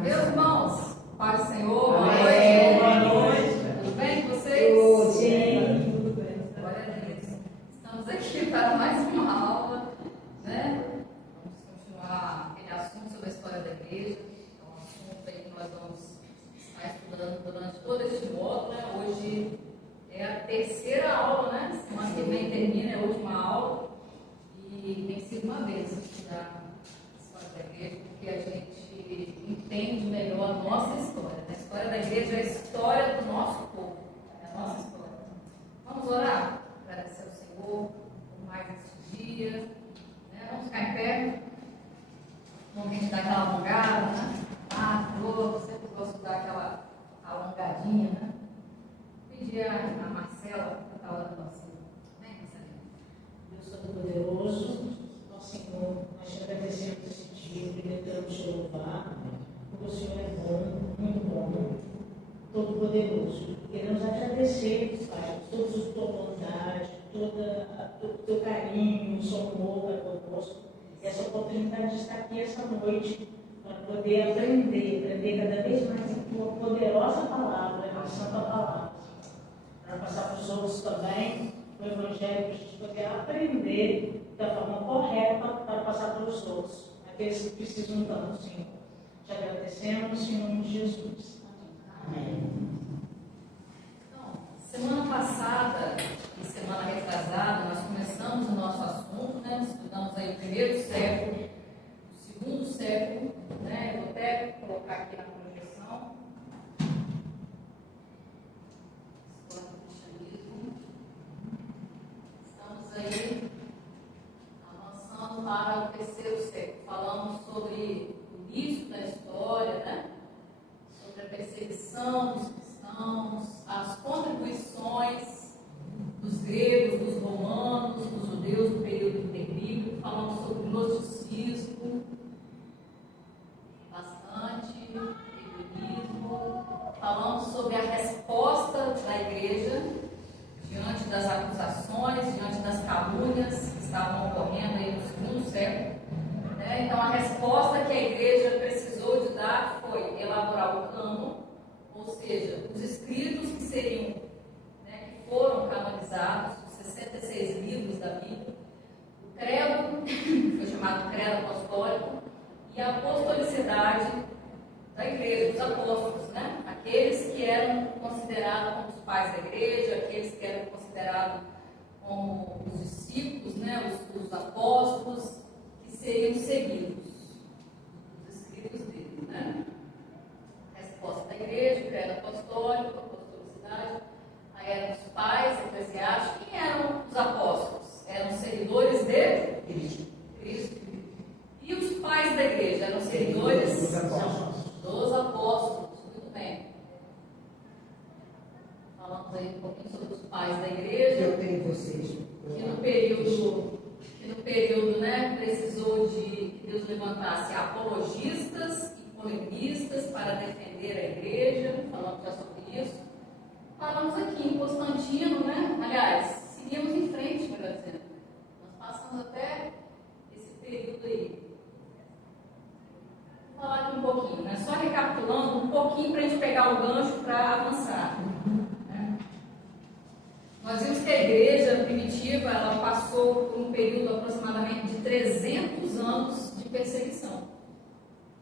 Meus irmãos, paz do Senhor, boa Amém. noite. Boa noite. Tudo bem com vocês? Sim. Tudo bem. Glória a Deus. Estamos aqui para mais uma aula, né? Vamos continuar aquele assunto sobre a história da igreja. É um assunto aí que nós vamos estar estudando durante todo este módulo, né? Hoje é a terceira aula, né? Semana que vem termina, é a última aula. E tem sido uma bênção estudar a história da igreja, porque a gente entende melhor a nossa história. A história da igreja é a história do nosso povo, é a nossa história. Vamos orar? Agradecer ao Senhor por mais este dia. Né? Vamos ficar em pé. Vamos a gente dar aquela alongada, né? Eu sempre gosto de dar aquela alongadinha, né? Pedir a Marcela para estar orando assim. Vem, Marcelinha. Deus Todo-Poderoso, nosso Senhor, nós te agradecemos esse dia, queremos te louvar, porque o Senhor é bom, muito bom, Todo-Poderoso. Queremos agradecer, Pai, por toda a tua bondade, todo o teu carinho, o seu amor para conosco, e essa oportunidade de estar aqui essa noite, para poder aprender cada vez mais a tua poderosa palavra, a santa palavra, para passar para os outros também o Evangelho, para a gente poder aprender da forma correta para passar para os outros, aqueles que precisam tanto, Senhor. Te agradecemos em nome de Jesus. Amém. Então, semana passada e semana retrasada, nós começamos o nosso assunto, né? Nós estudamos aí o primeiro século, o segundo século, né? Eu vou até colocar aqui na projeção. História do cristianismo. Estamos aí avançando para o terceiro século. Falamos sobre o início da história, né? Sobre a perseguição dos cristãos, as contribuições dos gregos, dos romanos, dos judeus do período interbíblico. Falamos sobre o gnosticismo, bastante, hebraísmo. Falamos sobre a resposta da igreja diante das acusações, diante das calúnias que estavam ocorrendo aí no segundo século. Né? Então, a resposta que a igreja precisou de dar foi elaborar o cânon, ou seja, os escritos que seriam, né, que foram canonizados, os 66 livros da Bíblia, o credo, que foi chamado credo apostólico, e a apostolicidade da igreja, dos apóstolos, né? Aqueles que eram considerados como os pais da igreja, aqueles que eram considerados como os discípulos, né? Os apóstolos, que seriam seguidos, os escritos dele, né? Resposta da igreja, credo apostólico, apostolicidade. Aí eram os pais eclesiásticos. Quem eram os apóstolos? Eram seguidores de Cristo. E os pais da igreja eram seguidores dos apóstolos. Muito bem. Falamos aí um pouquinho sobre os pais da igreja. Eu tenho vocês. Que no período, né, precisou de que Deus levantasse apologistas e polemistas para defender a igreja. Falamos já sobre isso. Falamos aqui em Constantino, né? Aliás, seguimos em frente, melhor dizendo. Nós passamos até esse período aí. Vou falar aqui um pouquinho, né? Só recapitulando um pouquinho para a gente pegar o gancho para avançar. Né? Nós vimos que a igreja primitiva ela passou por um período aproximadamente de 300 anos de perseguição.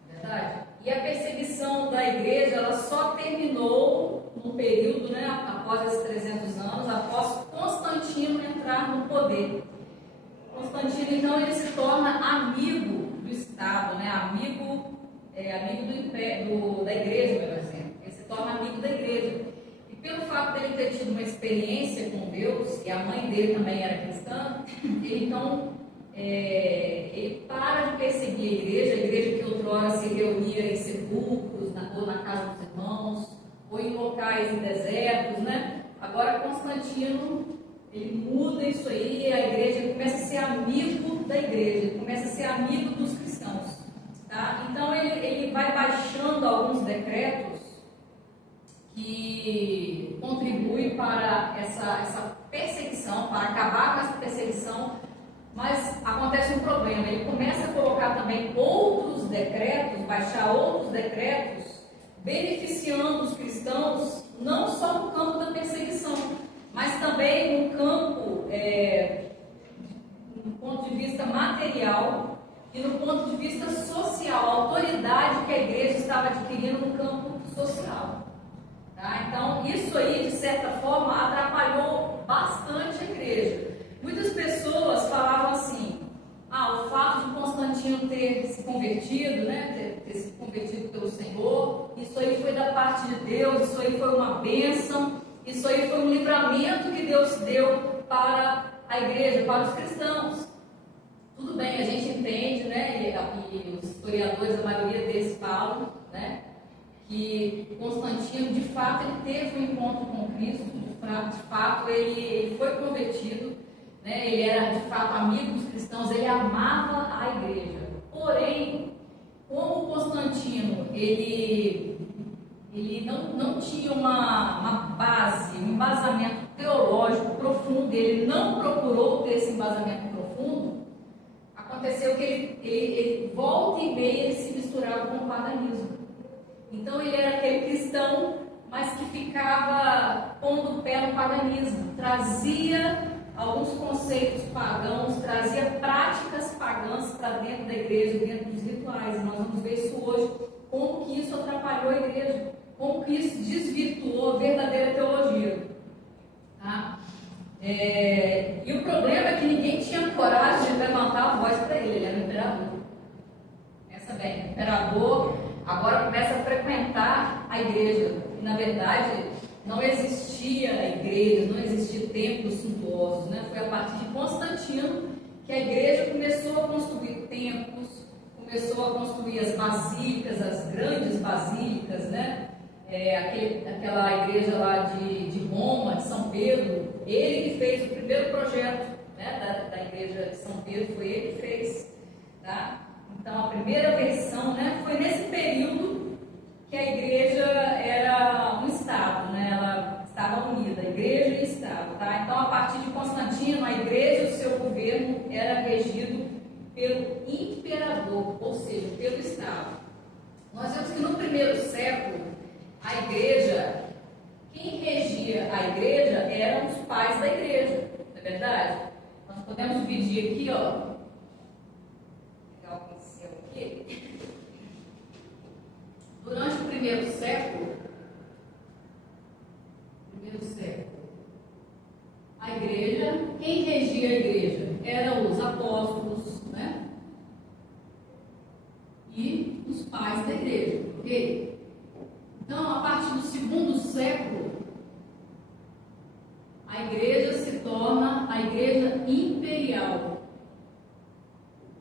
É verdade? E a perseguição da igreja ela só terminou num período, né, após esses 300 anos, após Constantino entrar no poder. Constantino, então, ele se torna amigo do Estado, né? amigo do império, da igreja, melhor dizendo. Ele se torna amigo da igreja. E pelo fato dele ter tido uma experiência com Deus, e a mãe dele também era cristã, ele então ele para de perseguir a igreja que outrora se reunia em sepulcros, ou na casa dos irmãos, ou em locais desertos, né? Agora Constantino, ele muda isso aí, a igreja começa a ser amigo da igreja, ele começa a ser amigo dos cristãos. Tá? Então ele vai baixando alguns decretos que contribuem para essa perseguição, para acabar com essa perseguição Mas acontece um problema, ele começa a colocar também outros decretos, baixar outros decretos, beneficiando os cristãos, não só no campo da perseguição, mas também no campo, no ponto de vista material e no ponto de vista social, a autoridade que a igreja estava adquirindo no campo social. Tá? Então, isso aí, de certa forma, atrapalhou bastante a igreja. Muitas pessoas falavam assim: o fato de Constantino ter se convertido, né, ter se convertido pelo Senhor, isso aí foi da parte de Deus, isso aí foi uma bênção, isso aí foi um livramento que Deus deu para a igreja, para os cristãos. Tudo bem, a gente entende, né, e os historiadores, a maioria deles falam, né, que Constantino, de fato, ele teve um encontro com Cristo, de fato, ele foi convertido, né, ele era, de fato, amigo dos cristãos, ele amava a igreja. Porém, como Constantino, ele não tinha uma base, um embasamento teológico profundo, ele não procurou ter esse embasamento profundo, aconteceu que ele volta e meia, ele se misturava com o paganismo. Então ele era aquele cristão, mas que ficava pondo o pé no paganismo, trazia alguns conceitos pagãos, trazia práticas pagãs para dentro da igreja, dentro dos rituais. E nós vamos ver isso hoje, como que isso atrapalhou a igreja, como que isso desvirtuou a verdadeira teologia. Tá? E o problema é que ninguém tinha coragem de levantar a voz para ele era o imperador. Pensa bem, o imperador agora começa a frequentar a igreja. E, na verdade, não existia igreja, não existia templos suntuosos, né? Foi a partir de Constantino que a igreja começou a construir templos, começou a construir as basílicas, as grandes basílicas, né? Aquela igreja lá de Roma, de São Pedro, ele que fez o primeiro projeto, né, da igreja de São Pedro, foi ele que fez, tá? Então a primeira versão, né, foi nesse período que a igreja era um Estado, né? Ela estava unida, a igreja e Estado, tá? Então a partir de Constantino, a igreja e o seu governo era regido pelo imperador, ou seja, pelo Estado. Nós vemos que no primeiro século, a igreja, quem regia a igreja eram os pais da igreja, não é verdade? Nós podemos dividir aqui, ó, pegar o pincel aqui. Durante o primeiro século, a igreja, quem regia a igreja eram os apóstolos, né? E os pais da igreja, ok? Então, a partir do segundo século, a igreja se torna a igreja imperial.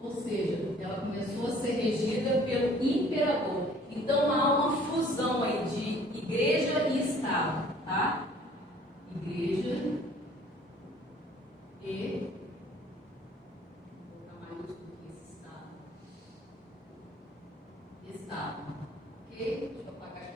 Ou seja, ela começou a ser regida pelo imperador. Então, há uma fusão aí de igreja e Estado, tá? Igreja e... vou botar maiúsculo aqui esse Estado. Estado, ok? Deixa eu apagar aqui.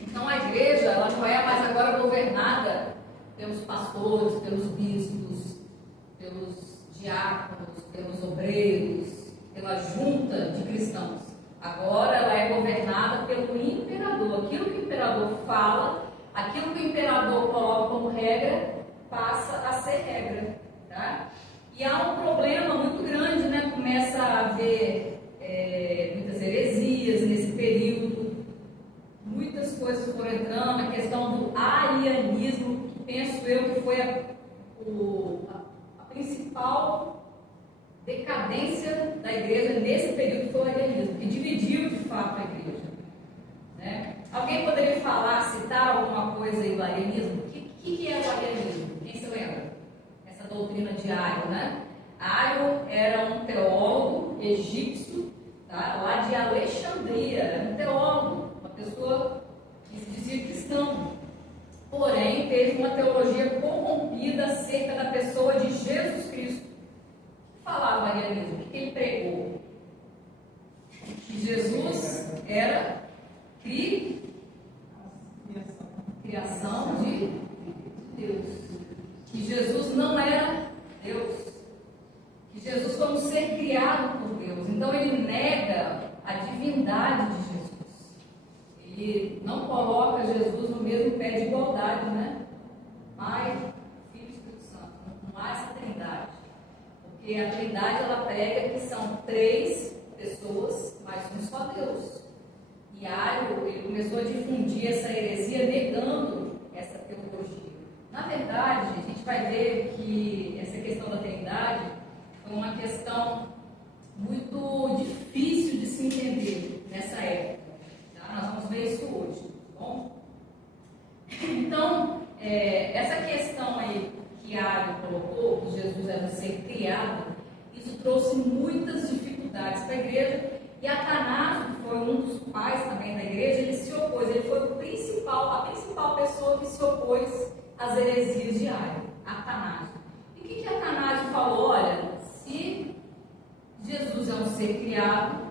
Então a igreja, ela não é mais agora governada pelos pastores, pelos bispos, pelos diáconos, pelos obreiros, pela junta de cristãos. Agora ela é governada pelo imperador. Aquilo que o imperador fala, aquilo que o imperador coloca como regra, passa a ser regra. Tá? E há um problema muito grande, né? Começa a haver muitas heresias nesse período. Muitas coisas foram entrando, a questão do arianismo, que penso eu que foi a principal decadência da igreja nesse período, foi o arianismo, que dividiu de fato a igreja. Né? Alguém poderia falar, citar alguma coisa aí do arianismo? O que é o arianismo? Quem se lembra? Essa doutrina de Ario, né? Ario era um teólogo egípcio, tá? Lá de Alexandria, era um teólogo, uma pessoa que se dizia cristão, porém teve uma teologia corrompida acerca da pessoa de Jesus Cristo. O que falava o arianismo? O que ele pregou? era criação de Deus. Que Jesus não era Deus. Que Jesus foi um ser criado por Deus. Então ele nega a divindade de Jesus. Ele não coloca Jesus no mesmo pé de igualdade, né? Pai, Filho e Espírito Santo. Não há essa trindade. Porque a trindade ela prega que são 3 pessoas, mas um só Deus. E Ário, ele começou a difundir essa heresia negando essa teologia. Na verdade, a gente vai ver que essa questão da trindade foi uma questão muito difícil de se entender nessa época. Tá? Nós vamos ver isso hoje, tá bom? Então, essa questão aí que Ário colocou, que Jesus era um ser criado, isso trouxe muitas dificuldades para a igreja. E Atanásio, que foi um dos pais também da igreja, ele se opôs, ele foi a principal pessoa que se opôs às heresias de Ário, Atanásio. E o que Atanásio falou? Olha, se Jesus é um ser criado,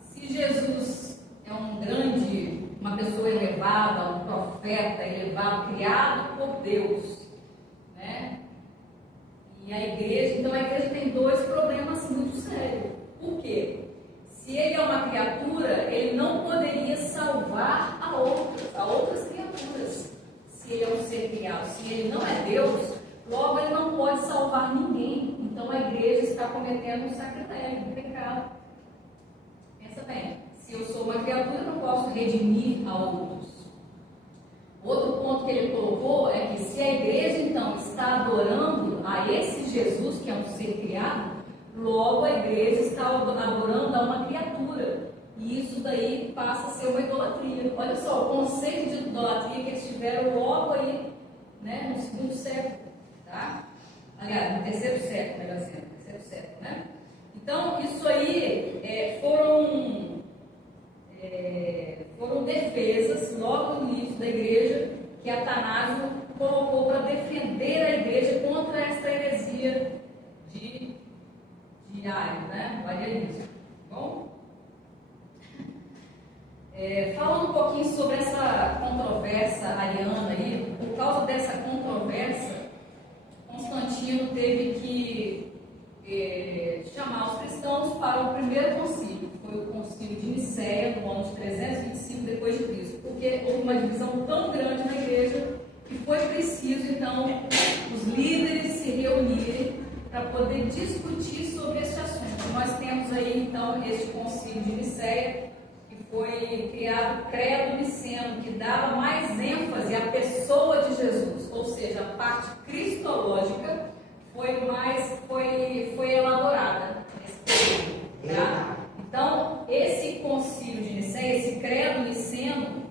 se Jesus é uma pessoa elevada, um profeta elevado, criado por Deus, né? E a igreja tem 2 problemas muito sérios. Por quê? Se ele é uma criatura, ele não poderia salvar a outras criaturas. Se ele é um ser criado, se ele não é Deus, logo ele não pode salvar ninguém. Então a igreja está cometendo um sacrilégio, um pecado. Pensa bem, se eu sou uma criatura, eu não posso redimir a outros. Outro ponto que ele colocou é que se a igreja então está adorando a esse Jesus, que é um ser criado, logo a igreja está adorando a uma criatura. E isso daí passa a ser uma idolatria. Olha só, o conceito de idolatria que eles tiveram logo aí, né, no 2º século. Tá? Aliás, no 3º século, melhor dizendo, 3º século, né? Então, isso aí foram defesas logo no início da igreja que Atanásio colocou para defender a igreja contra esta heresia de Ário, né? O arianismo. Bom? Falando um pouquinho sobre essa controvérsia ariana aí, por causa dessa controvérsia, Constantino teve que chamar os cristãos para o primeiro concílio, que foi o concílio de Nicéia, no ano de 325 depois de Cristo, porque houve uma divisão tão grande na igreja que foi preciso, então, os líderes se reunirem para poder discutir sobre este assunto. Nós temos aí, então, este concílio de Nicéia, que foi criado o credo niceno, que dava mais ênfase à pessoa de Jesus, ou seja, a parte cristológica foi elaborada nesse período. Tá? Então, esse concílio de Nicéia, esse credo niceno,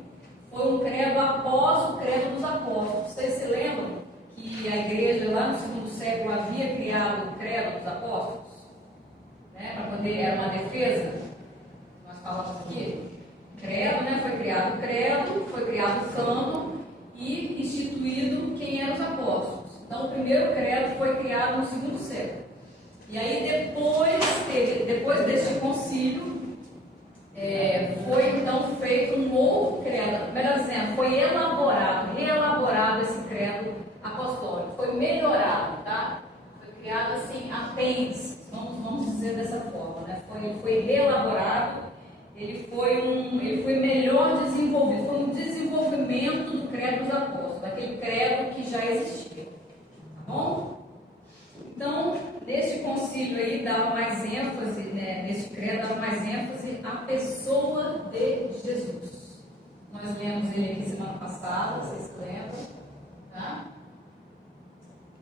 foi um credo após o credo dos apóstolos. Vocês se lembram que a igreja lá no 2º século havia criado o credo dos apóstolos? Né? Para poder, era uma defesa, nós falamos aqui. Credo, né? Foi criado o credo, foi criado o cânon e instituído quem eram os apóstolos. Então, o primeiro credo foi criado no 2º século. E aí, depois deste concílio, foi então feito um novo credo, melhor dizendo, foi reelaborado esse credo apostólico, foi melhorado, tá? Foi criado assim, apêndice, vamos dizer dessa forma, né? Foi reelaborado, ele foi melhor desenvolvido, foi um desenvolvimento do credo dos apóstolos, daquele credo que já existia, tá bom? Então, neste concílio aí, dava mais ênfase, né, neste credo, dava mais ênfase à pessoa de Jesus. Nós lemos ele aqui semana passada, vocês se lembram, tá?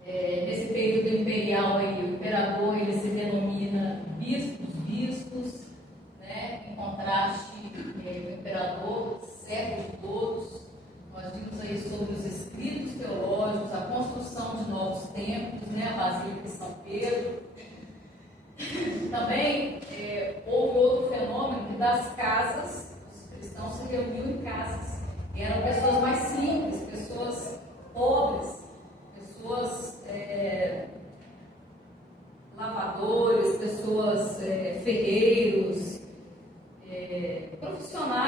Nesse período imperial aí, o imperador, ele se denomina bispos, né, em contraste, o imperador, servo de todos. Nós vimos aí sobre os escritos teológicos, a construção de novos templos, né, a Basílica de São Pedro. Também houve outro fenômeno que das casas, os cristãos se reuniam em casas. E eram pessoas mais simples, pessoas pobres, pessoas lavadores, pessoas ferreiros, profissionais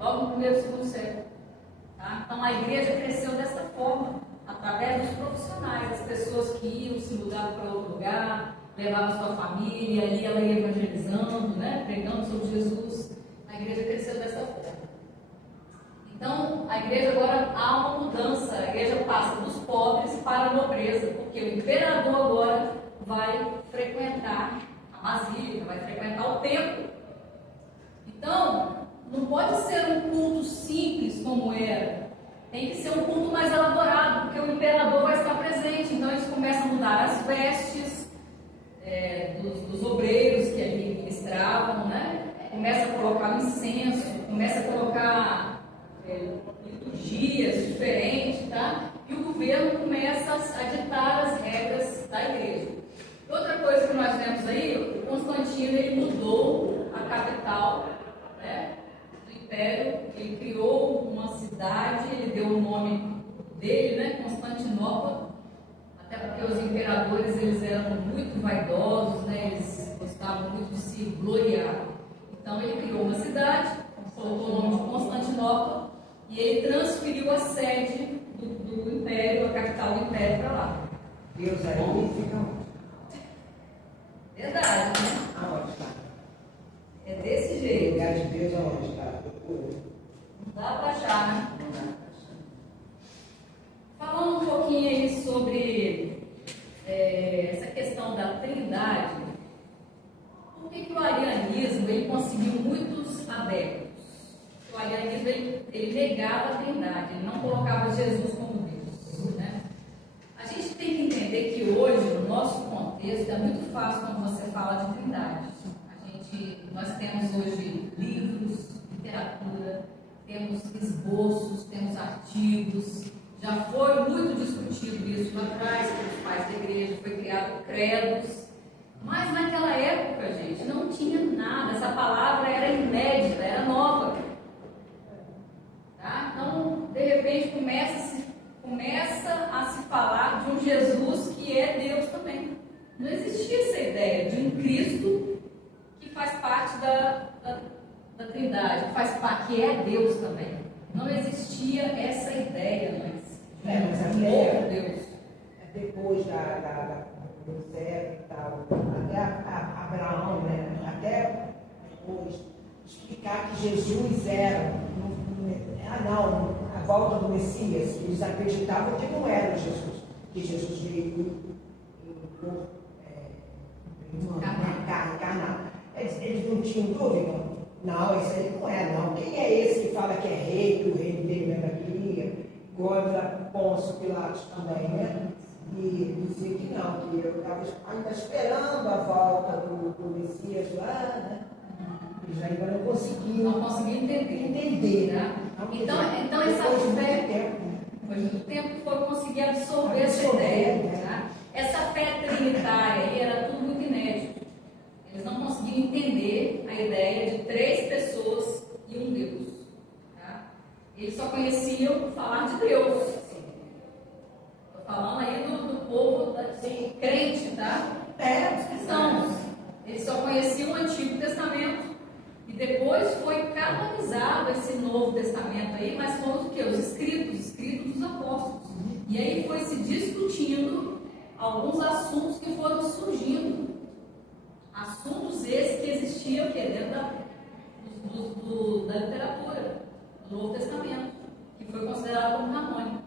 logo no primeiro e segundo século. Tá? Então a igreja cresceu dessa forma, através dos profissionais, as pessoas que iam, se mudavam para outro lugar, levavam sua família, ali ela ia evangelizando, né? Pregando sobre Jesus. A igreja cresceu dessa forma. Então, a igreja agora há uma mudança, a igreja passa dos pobres para a nobreza, porque o imperador agora vai frequentar a basílica, vai frequentar o templo. Então, não pode ser um culto simples como era, tem que ser um culto mais elaborado, porque o imperador vai estar presente. Então, eles começam a mudar as vestes dos obreiros que ali ministravam, né? Começa a colocar o incenso, começa a colocar liturgias diferentes, tá? E o governo começa a ditar as regras da igreja. Outra coisa que nós vemos aí, o Constantino ele mudou a capital, né, do império, ele criou uma cidade, ele deu o nome dele, né, Constantinopla, até porque os imperadores eles eram muito vaidosos, né, eles gostavam muito de se gloriar. Então ele criou uma cidade, colocou o nome de Constantinopla, e ele transferiu a sede do império, a capital do império, para lá. Deus aí fica onde? Verdade, né? Aonde está? É desse O jeito. lugar de Deus aonde está? Não dá para achar, né? Falando um pouquinho aí sobre essa questão da trindade, por que o arianismo ele conseguiu muitos adeptos? O arianismo ele negava a trindade, ele não colocava Jesus como Deus, né? A gente tem que entender que hoje, no nosso contexto, é muito fácil quando você fala de trindade. Nós temos hoje livros, literatura, temos esboços, temos artigos, já foi muito discutido isso lá atrás pelos pais da igreja, foi criado credos, mas naquela época, gente, não tinha nada, essa palavra era inédita, era nova. Tá? Então, de repente, começa a se falar de um Jesus que é Deus também. Não existia essa ideia de um Cristo que faz parte da Trindade, que é Deus também. Não existia essa ideia, Mas a de um ideia outro Deus. é depois do céu e tal, até Abraão, né? Até depois explicar que Jesus era, a volta do Messias, eles acreditavam que não era Jesus, que Jesus veio encarnado. Eles não tinham dúvida? Não, isso aí não é, não. Quem é esse que fala que é rei, que o reino dele é daqui? Igual Pôncio Pilatos também, né? E dizia que não, que eu estava ainda esperando a volta do Messias lá, né? Eles ainda não conseguiam entender. Né? Então essa fé, depois do tempo, foi conseguir absorver essa ideia. Né? Essa fé trinitária aí era tudo muito inédito. Eles não conseguiam entender a ideia de 3 pessoas e um Deus. Tá? Eles só conheciam falar de Deus. Estou falando aí do povo crente, tá? Os cristãos. Eles só conheciam o Antigo Testamento. E depois foi canonizado esse Novo Testamento aí, mas foram o quê? Os escritos dos apóstolos. E aí foi se discutindo alguns assuntos que foram surgindo. Assuntos esses que existiam aqui dentro da literatura, do Novo Testamento, que foi considerado como canônico.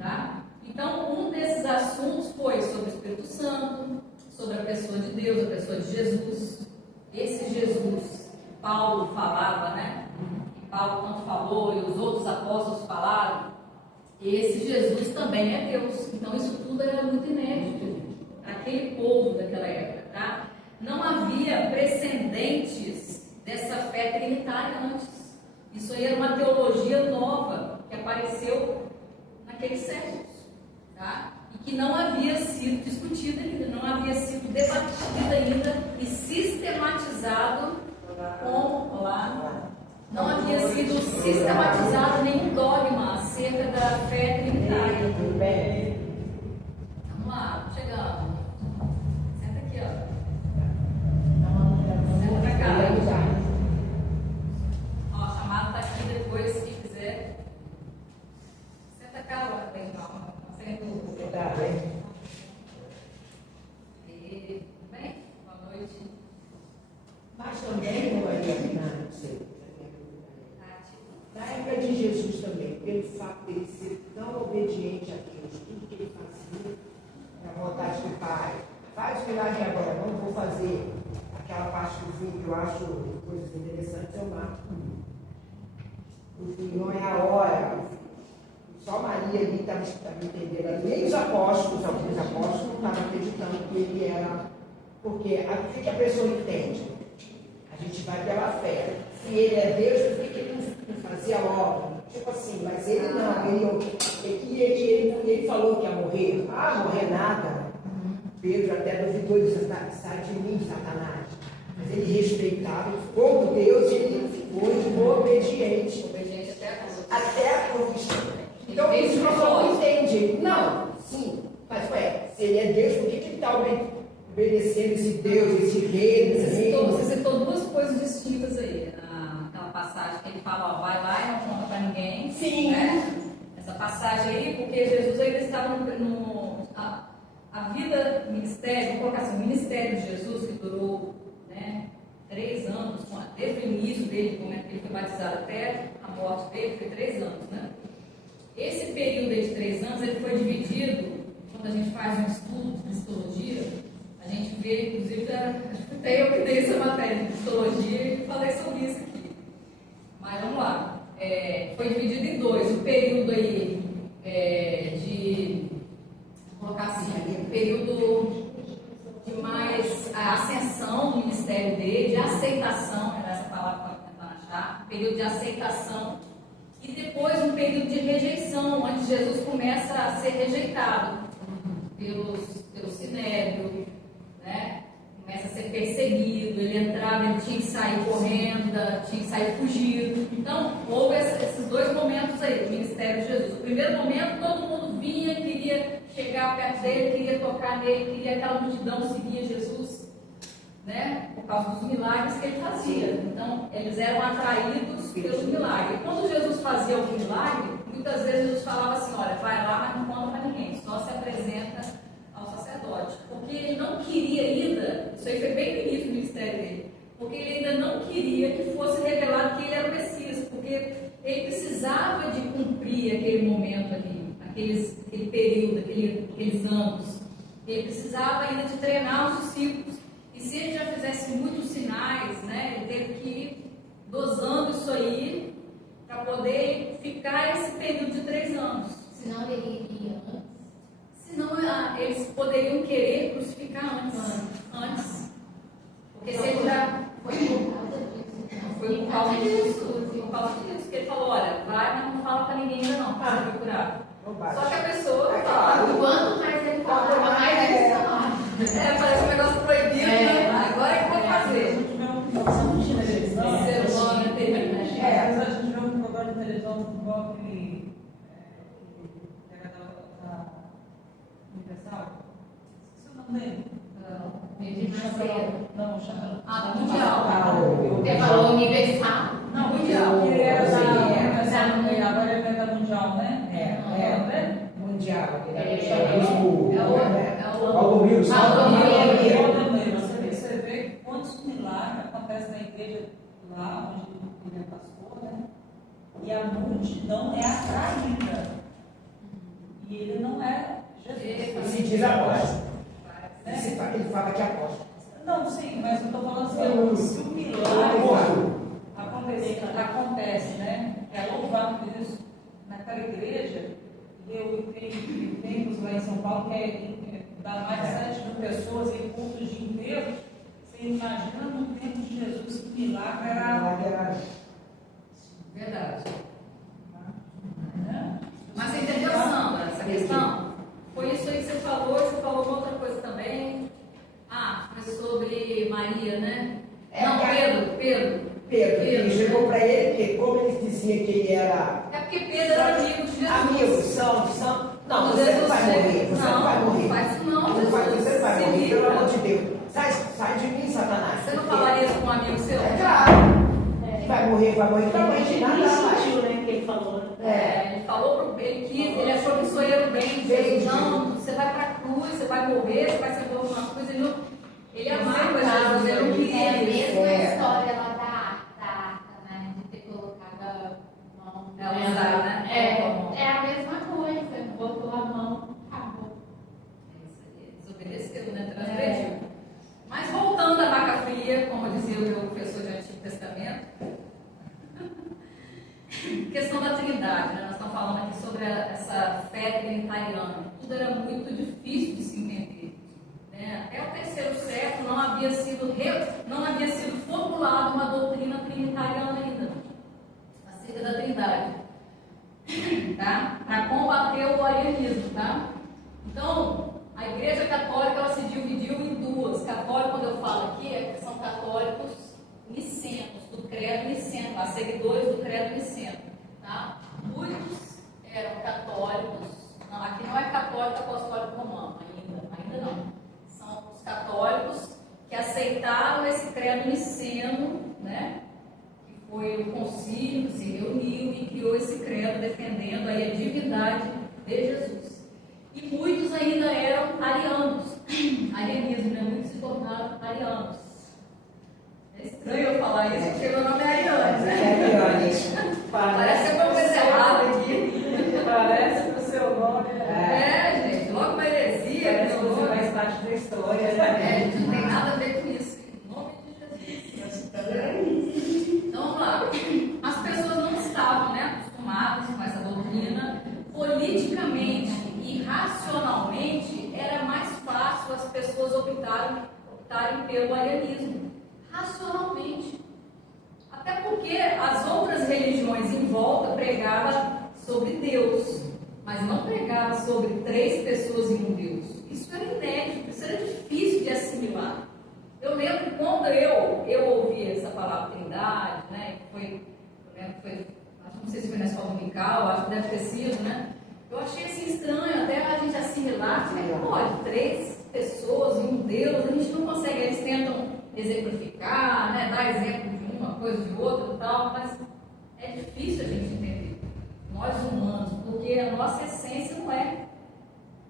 Tá? Então, um desses assuntos foi sobre o Espírito Santo, sobre a pessoa de Deus, a pessoa de Jesus. Esse Jesus Paulo falava, né? Que Paulo tanto falou e os outros apóstolos falaram. Esse Jesus também é Deus. Então isso tudo era muito inédito para aquele povo daquela época, tá? Não havia precedentes dessa fé trinitária antes. Isso aí era uma teologia nova que apareceu naqueles séculos, tá? E que não havia sido discutida ainda, não havia sido debatida ainda e sistematizado não havia sido sistematizado nenhum dogma acerca da fé trinitária. Vamos lá, chegando. Senta aqui, ó. Senta pra cá. Ó, a chamada tá aqui. não sei. Na época de Jesus também, pelo fato de ele ser tão obediente a Deus, tudo que ele fazia, a vontade do Pai, faz milagre agora, não vou fazer aquela parte do fim que eu acho coisas interessantes, eu mato. O fim não é a hora, só Maria ali estava entendendo ali, nem os apóstolos, alguns apóstolos não estavam acreditando que ele era, porque o que a pessoa entende? A gente vai pela fé. Se ele é Deus, por que ele não fazia logo? Tipo assim, mas ele não, ele falou que ia morrer. Ah, morrer nada. Pedro até duvidou e disse, sai de mim, Satanás. Mas ele respeitava, como Deus, ele ficou obediente. Obediente Até a cruz. Então, isso não entende. Não, sim, mas se ele é Deus, por que ele está obedecendo esse Deus, esse rei? Você citou duas coisas distintas aí. Aquela passagem que ele fala, ó, vai lá e não conta para ninguém. Sim. Né? Essa passagem aí, porque Jesus ainda estava a vida, ministério, vou colocar assim, o ministério de Jesus, que durou 3 anos, desde o início dele, como é que ele foi batizado até a morte dele, foi 3 anos, né? Esse período de 3 anos, ele foi dividido, quando a gente faz um estudo de histologia, a gente vê, inclusive, até eu que dei essa matéria de histologia e falei sobre isso aqui. Mas vamos lá. Foi dividido em 2. O período aí vou colocar assim, o período de mais a ascensão do ministério dele, de aceitação, era essa palavra que eu estava tentando achar, período de aceitação, e depois um período de rejeição, onde Jesus começa a ser rejeitado pelo Sinédrio, né? Começa a ser perseguido, ele entrava, ele tinha que sair correndo, tinha que sair fugido. Então, houve esses 2 momentos aí do ministério de Jesus. O primeiro momento, todo mundo vinha, queria chegar perto dele, queria tocar nele, queria aquela multidão seguir Jesus, né? Por causa dos milagres que ele fazia. Então, eles eram atraídos pelos milagres. E quando Jesus fazia o milagre, muitas vezes Jesus falava assim, olha, vai lá, mas não conta para ninguém, só se apresenta ao sacerdote, porque ele não queria ainda, isso aí foi bem no início do ministério dele, porque ele ainda não queria que fosse revelado que ele era o Messias, porque ele precisava de cumprir aquele momento ali, aquele período, aqueles anos, ele precisava ainda de treinar os discípulos, e se ele já fizesse muitos sinais, né, ele teve que ir dosando isso aí, para poder ficar esse período de 3 anos. Senão ele iria antes. Senão eles poderiam querer crucificar antes. Porque se ele já Foi por causa disso. foi por causa disso, que ele falou, olha, vai, mas não fala para ninguém ainda não, para ser curado. Só que a pessoa fala, Quanto mais ele falava, mais ele falava. parece um negócio proibido, né? Agora é que eu vou fazer. O ser humano é terrível, né? Às vezes a gente vê um programa de televisão igual aquele da Universal. Esqueci o nome dele. Não, chama. Mundial. Ele falou universal. Não, Mundial. Ele era da agora ele é da Mundial, né? É. Mundial. Aldomiro. Você vê quantos milagres acontecem na igreja lá onde ele é pastor, né? E a multidão é atraída. E ele não é Jesus. Se diz apóstolo. Ele fala que é apóstolo. Não, sim, mas eu estou falando assim, se o milagre acontece, né? É louvado por Deus naquela igreja. Eu tenho tempos lá em São Paulo que dá mais de 7 mil pessoas em culto o dia inteiro. Você imagina no tempo de Jesus que milagre era. Verdade. Né? Mas você entendeu, Sandra, essa questão? Foi isso aí que você falou uma outra coisa também. Foi sobre Maria, né? Não, Pedro. Ele chegou para ele, porque como ele dizia que ele era. É porque Pedro era amigo de Jesus. Amigo, são. Não, você não vai morrer. Você não vai morrer. Não faz isso não, Você não vai morrer, Jesus. pelo amor de Deus. Sai de mim, Satanás. Você não falaria isso com um amigo seu? É claro. Vai morrer, Realmente ele nada nem mais. sentiu, né, que ele falou. Ele falou pro ele achou que isso aí era o bem de Jesus. Não, você vai para a cruz, você vai morrer, você vai ser alguma coisa. Ele amava Jesus, ele não É a queria isso. mesma história lá da arca. havia, como dizia o meu professor de Antigo Testamento, questão da Trindade, né? Nós estamos falando aqui sobre essa fé trinitariana. Tudo era muito difícil de se entender. Né? Até o terceiro século não havia sido formulada uma doutrina trinitariana ainda, acerca da Trindade, tá? Para combater o arianismo. Tá? Então, a Igreja Católica ela se dividiu em duas. Católico, quando eu falo aqui, são católicos nicenos, do credo niceno, os seguidores do credo niceno. Tá? Muitos eram católicos, não, aqui não é católico apostólico romano, ainda não. São os católicos que aceitaram esse credo niceno, né? Que foi o concílio que se reuniu e criou esse credo defendendo aí a divindade de Jesus. E muitos ainda eram arianos, arianismo, né? Muitos se tornaram arianos. É estranho eu falar isso, porque meu nome é Ariane, né? Parece que eu coisa errada aqui. Parece que o seu nome É, gente, logo uma heresia. parece que você faz parte da história. Né? Gente, não tem nada a ver com isso. Em nome de Jesus. Então vamos lá. As pessoas não estavam, né, acostumadas com essa doutrina. Politicamente e racionalmente era mais fácil as pessoas optarem pelo arianismo. Racionalmente. Até porque as outras religiões em volta pregavam sobre Deus, mas não pregavam sobre 3 pessoas e um Deus. Isso era inédito, isso era difícil de assimilar. Eu lembro quando eu ouvi essa palavra Trindade, né? Não sei se foi na escola dominical, acho que deve ter sido, né? Eu achei assim estranho até a gente assimilar, como é que pode? 3 pessoas e um Deus, a gente não consegue, eles tentam exemplificar, né? Dar exemplo de uma coisa de outra e tal, mas é difícil a gente entender, nós humanos, porque a nossa essência não é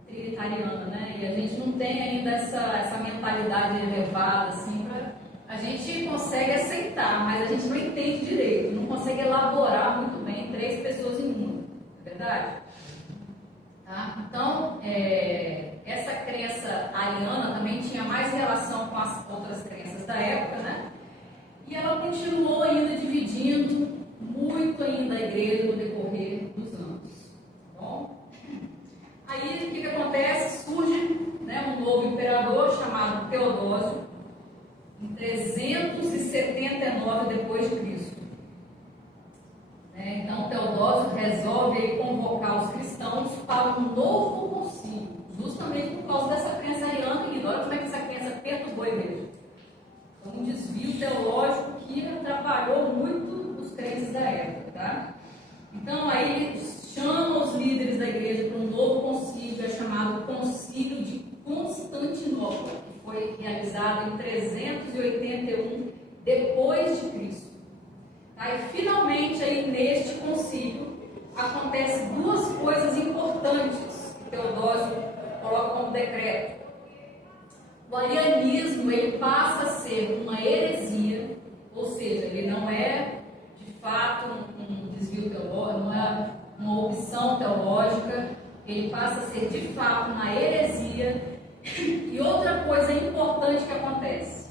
trinitariana, né? E a gente não tem ainda essa mentalidade elevada, assim, a gente consegue aceitar, mas a gente não entende direito, não consegue elaborar muito bem 3 pessoas em uma, é verdade? Tá? Então, essa crença ariana também tinha mais relação com as outras crenças da época, né? E ela continuou ainda dividindo muito ainda a igreja no decorrer dos anos. Bom, aí o que acontece? Surge, né, um novo imperador chamado Teodósio, em 379 depois de Cristo. Então Teodósio resolve aí convocar os cristãos para um novo concílio, justamente por causa dessa crença ariana, e olha como é que essa crença perturbou a igreja. Então, um desvio teológico que atrapalhou muito os crentes da época, tá? Então aí ele chama os líderes da igreja para um novo concílio, é chamado Concílio de Constantinopla, que foi realizado em 381 depois de Cristo. Aí, finalmente, aí, neste concílio, acontecem 2 coisas importantes que Teodósio coloca como decreto. O arianismo ele passa a ser uma heresia, ou seja, ele não é, de fato, um desvio teológico, não é uma opção teológica, ele passa a ser, de fato, uma heresia. E outra coisa importante que acontece.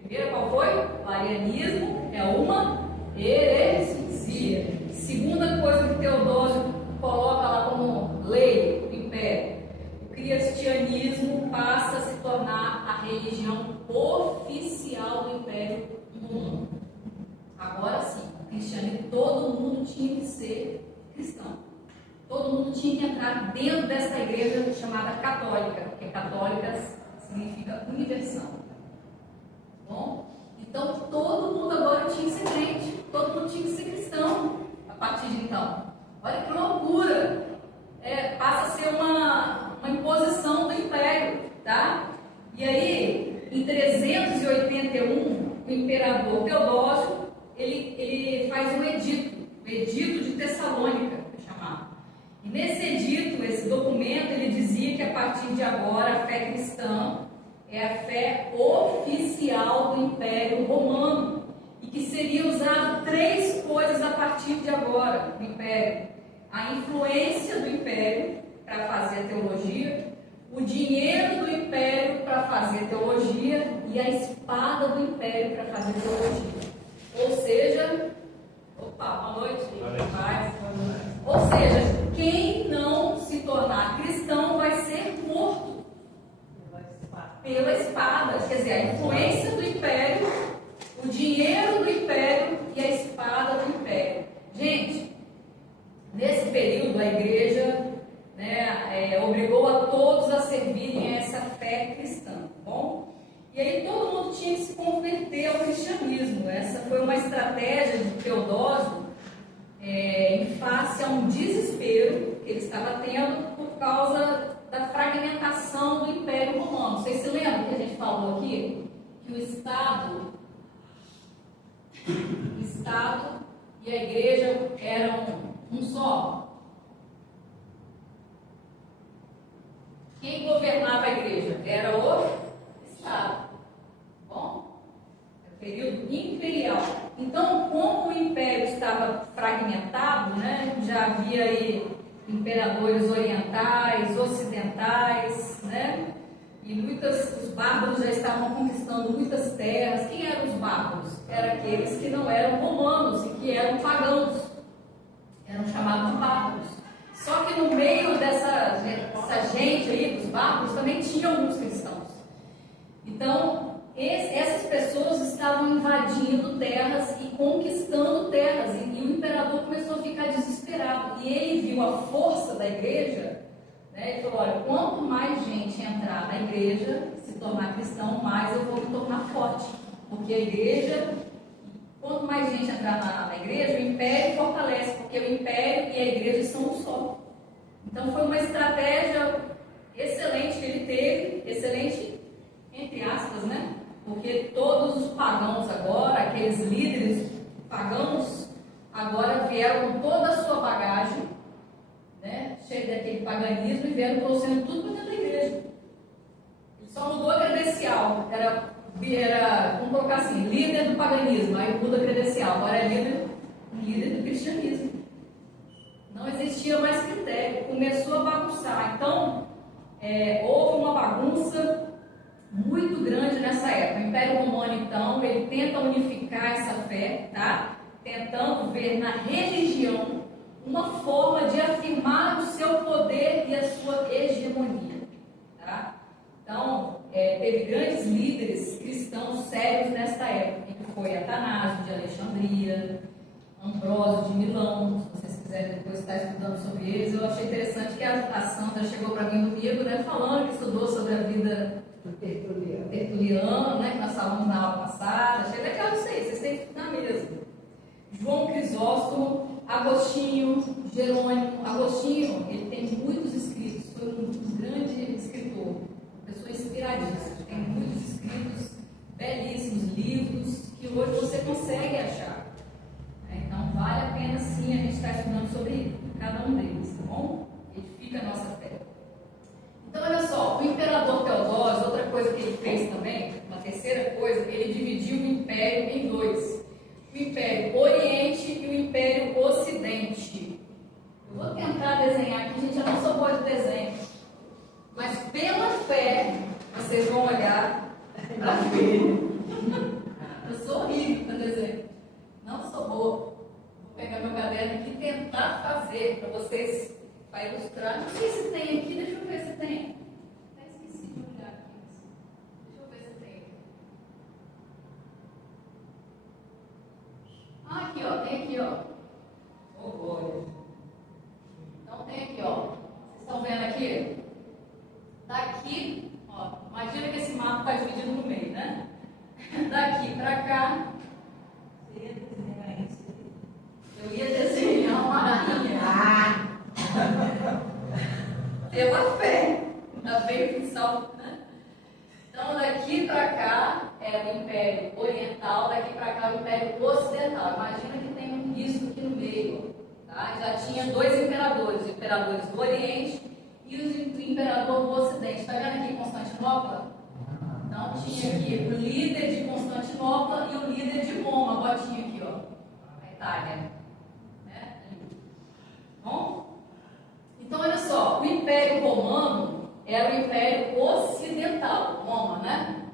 Primeiro, qual foi? O arianismo é uma heresia. Segunda coisa que Teodósio coloca lá como lei do império: o cristianismo passa a se tornar a religião oficial do Império Romano. Agora sim, o cristianismo, todo mundo tinha que ser cristão. Todo mundo tinha que entrar dentro dessa igreja chamada católica, porque católicas significa universal. Bom, então todo mundo agora tinha que ser crente, todo mundo tinha que ser cristão a partir de então. Olha que loucura! Passa a ser uma imposição do império, tá? E aí, em 381, o imperador Teodósio, ele faz um edito, o Edito de Tessalônica, chamado. E nesse edito, esse documento, ele dizia que a partir de agora a fé cristã é a fé oficial do Império Romano e que seria usado 3 coisas a partir de agora no Império: a influência do Império para fazer a teologia, o dinheiro do Império para fazer teologia e a espada do império para fazer teologia. Ou seja, boa noite, paz. Ou seja, quem não se tornar cristão vai ser morto pela espada. Quer dizer, a influência do império, o dinheiro do império e a espada do império. Gente, nesse período a igreja obrigou a todos a servirem a essa fé cristã, tá bom? E aí todo mundo tinha que se converter ao cristianismo. Essa foi uma estratégia de Teodósio em face a um desespero que ele estava tendo por causa da fragmentação do Império Romano. Vocês se lembram que a gente falou aqui? Que o Estado e a igreja eram um só. Quem governava a igreja? Era o Estado. Bom, é o período imperial. Então, como o império estava fragmentado, né, já havia aí imperadores orientais, ocidentais, né, e os bárbaros já estavam conquistando muitas terras. Quem eram os bárbaros? Eram aqueles que não eram romanos e que eram pagãos. Eram chamados de bárbaros. Só que no meio dessa gente aí, dos bárbaros, também tinham alguns cristãos. Então, essas pessoas estavam invadindo terras e conquistando terras. E o imperador começou a ficar desesperado. E ele viu a força da igreja, né? Ele falou: olha, quanto mais gente entrar na igreja, se tornar cristão, mais eu vou me tornar forte. Porque a igreja, quanto mais gente entrar na igreja, o império fortalece, porque o império e a igreja são um só. Então foi uma estratégia excelente que ele teve, excelente entre aspas, né? Porque todos os pagãos agora, aqueles líderes pagãos, agora vieram com toda a sua bagagem, né? Cheio daquele paganismo, e vieram trouxendo tudo para dentro da igreja. Ele só mudou a credencial, era, vamos colocar assim, líder do paganismo, aí muda a credencial, agora é líder do cristianismo. Não existia mais critério, começou a bagunçar. Então, houve uma bagunça muito grande nessa época. O Império Romano, então, ele tenta unificar essa fé, tá? Tentando ver na religião uma forma de afirmar o seu poder e a sua hegemonia, tá? Então, teve grandes líderes cristãos sérios nesta época, que foi Atanásio de Alexandria, Ambrósio de Milão. Se vocês quiserem depois estar estudando sobre eles, eu achei interessante que a Sandra chegou para mim domingo, né, falando que estudou sobre a vida tertuliana, né, que nós falamos na aula passada. Achei legal isso aí, vocês têm que estudar mesmo. João Crisóstomo, Agostinho, Jerônimo. Agostinho, ele tem muitos escritos, foi um grande escritor, uma pessoa inspiradíssima, tem muitos escritos, belíssimos livros que hoje você consegue achar. Então vale a pena sim a gente estar estudando sobre cada um deles, tá bom? Edifica a nossa fé. Então olha só, o imperador Teodósio, outra coisa que ele fez também, uma terceira coisa, ele dividiu o império em dois: o Império Oriente e o Império Ocidente. Eu vou tentar desenhar aqui, gente, eu não sou boa de desenho, mas pela fé vocês vão olhar para ver. Eu sou horrível para desenho. Não sou boa. Vou pegar meu caderno aqui e tentar fazer para vocês, para ilustrar. Não sei se tem aqui, deixa eu ver se tem. Até esqueci de olhar aqui. Deixa eu ver se tem. Ah, aqui, ó. Tem aqui, ó. Oh, glória. Então tem aqui, ó. Vocês estão vendo aqui? Daqui, ó. Imagina que esse mapa está dividido no meio, né? Daqui para cá. Eu ia desenhar uma rainha. Pela fé. Ainda bem que salvo, né? Então, daqui para cá era o Império Oriental, daqui para cá o Império Ocidental. Imagina que tem um risco aqui no meio. Tá? Já tinha dois imperadores, os imperadores do Oriente e o imperador do Ocidente. Está vendo aqui Constantinopla? Então, tinha aqui o líder de Constantinopla e o líder de Roma. A botinha aqui, ó. A Itália. Bom? Então, olha só, o Império Romano era o Império Ocidental, Roma, né?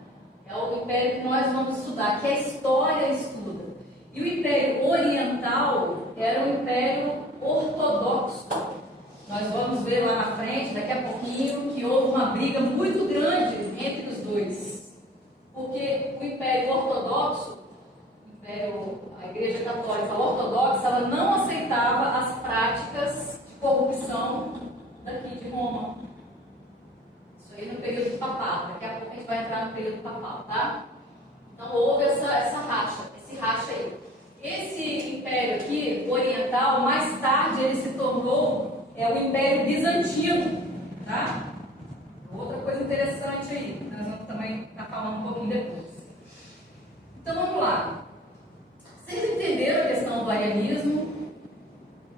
É é o império que nós vamos estudar, que a história estuda. E o Império Oriental era o Império Ortodoxo. Nós vamos ver lá na frente, daqui a pouquinho, que houve uma briga muito grande entre os dois. Porque o Império Ortodoxo, a Igreja Católica Ortodoxa, ela não aceitava as práticas de corrupção daqui de Roma. Isso aí no período papal. Daqui a pouco a gente vai entrar no período papal, tá? Então houve esse racha aí. Esse império aqui, oriental, mais tarde ele se tornou o Império Bizantino, tá? Outra coisa interessante aí, nós vamos também estar falando um pouquinho depois. Então vamos lá. Vocês entenderam a questão do arianismo?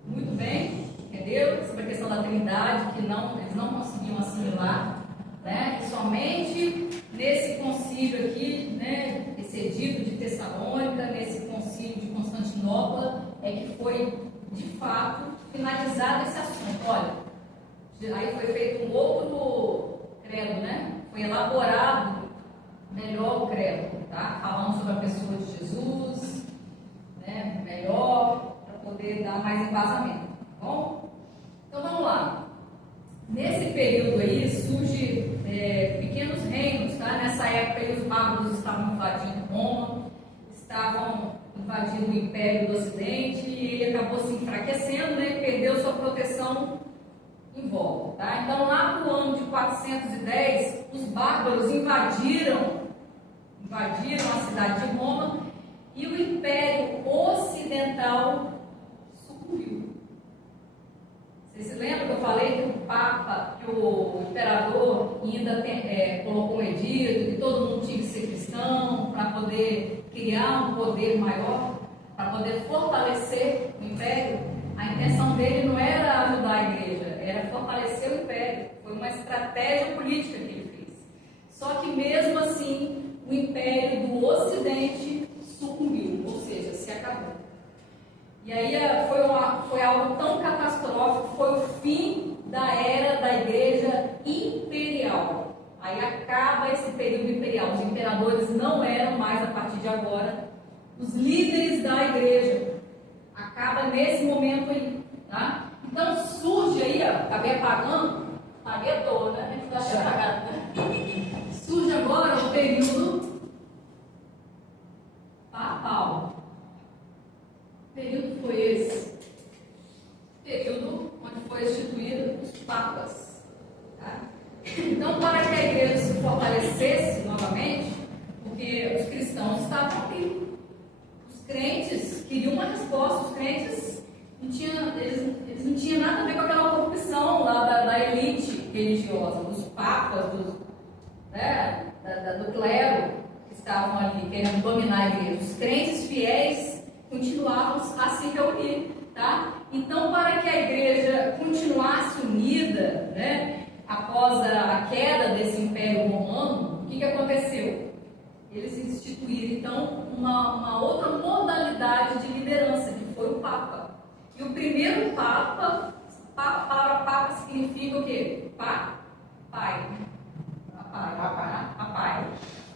Muito bem, entenderam? Sobre a questão da Trindade, que eles não conseguiam assimilar, né? E somente nesse concílio aqui, né? Esse edito de Tessalônica, nesse concílio de Constantinopla, é que foi, de fato, finalizado esse assunto. Olha, aí foi feito um outro credo, né? Foi elaborado melhor o credo, tá? Falando sobre a pessoa de Jesus, né? Melhor, para poder dar mais embasamento, tá bom? Então vamos lá. Nesse período aí surge pequenos reinos, tá? Nessa época aí, os bárbaros estavam invadindo Roma, estavam invadindo o Império do Ocidente, e ele acabou se enfraquecendo, né? E perdeu sua proteção em volta, tá? Então lá no ano de 410, os bárbaros invadiram a cidade de Roma e o Império Ocidental sucumbiu. Vocês se lembram que eu falei que o Papa, que o Imperador ainda colocou um edito, que todo mundo tinha que ser cristão para poder criar um poder maior, para poder fortalecer o Império? A intenção dele não era ajudar a igreja, era fortalecer o Império. Foi uma estratégia política que ele fez. Só que mesmo assim, o Império do Ocidente sucumbiu, ou seja, se acabou. E aí foi algo tão catastrófico, foi o fim da era da igreja imperial. Aí acaba esse período imperial. Os imperadores não eram mais, a partir de agora, os líderes da igreja. Acaba nesse momento aí, tá? Então surge aí, ó, acabei apagando, apaguei à toa, né? A gente vai achar apagado, né? Surge agora o período papal. Que período foi esse? Período onde foi instituído os papas, tá? Então, para que a igreja se fortalecesse novamente, porque os cristãos estavam ali, os crentes queriam uma resposta, os crentes eles não tinham nada a ver com aquela corrupção lá da elite religiosa, dos papas, do clero que estavam ali querendo dominar a igreja. Os crentes fiéis continuavam a se reunir, tá? Então, para que a igreja continuasse unida, né, após a queda desse Império Romano, o que aconteceu? Eles instituíram, então, uma outra modalidade de liderança, que foi o Papa. E o primeiro Papa, a palavra Papa significa o quê? Pai.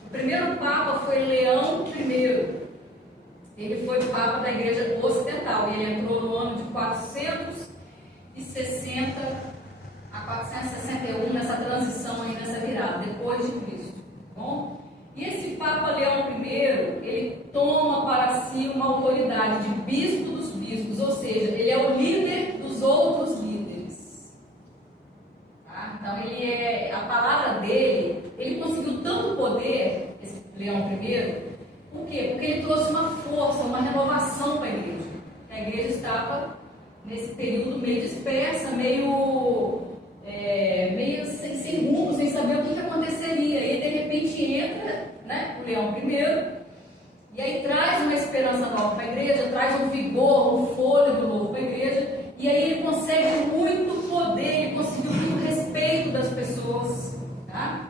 O primeiro Papa foi Leão I. Ele foi o Papa da Igreja Ocidental, e ele entrou no ano de 460 a 461, nessa transição aí, nessa virada, depois de Cristo. Bom? E esse Papa Leão I, ele toma para si uma autoridade de bispo dos bispos, ou seja, ele é o líder dos outros líderes. Tá? Então, a palavra dele, ele conseguiu tanto poder, esse Leão I. Por quê? Porque ele trouxe uma força, uma renovação para a igreja. A igreja estava, nesse período, meio dispersa, meio sem rumo, sem saber o que aconteceria. E de repente entra, né, o Leão I, e aí traz uma esperança nova para a igreja, traz um vigor, um fôlego novo para a igreja, e aí ele consegue muito poder, ele conseguiu muito respeito das pessoas, tá?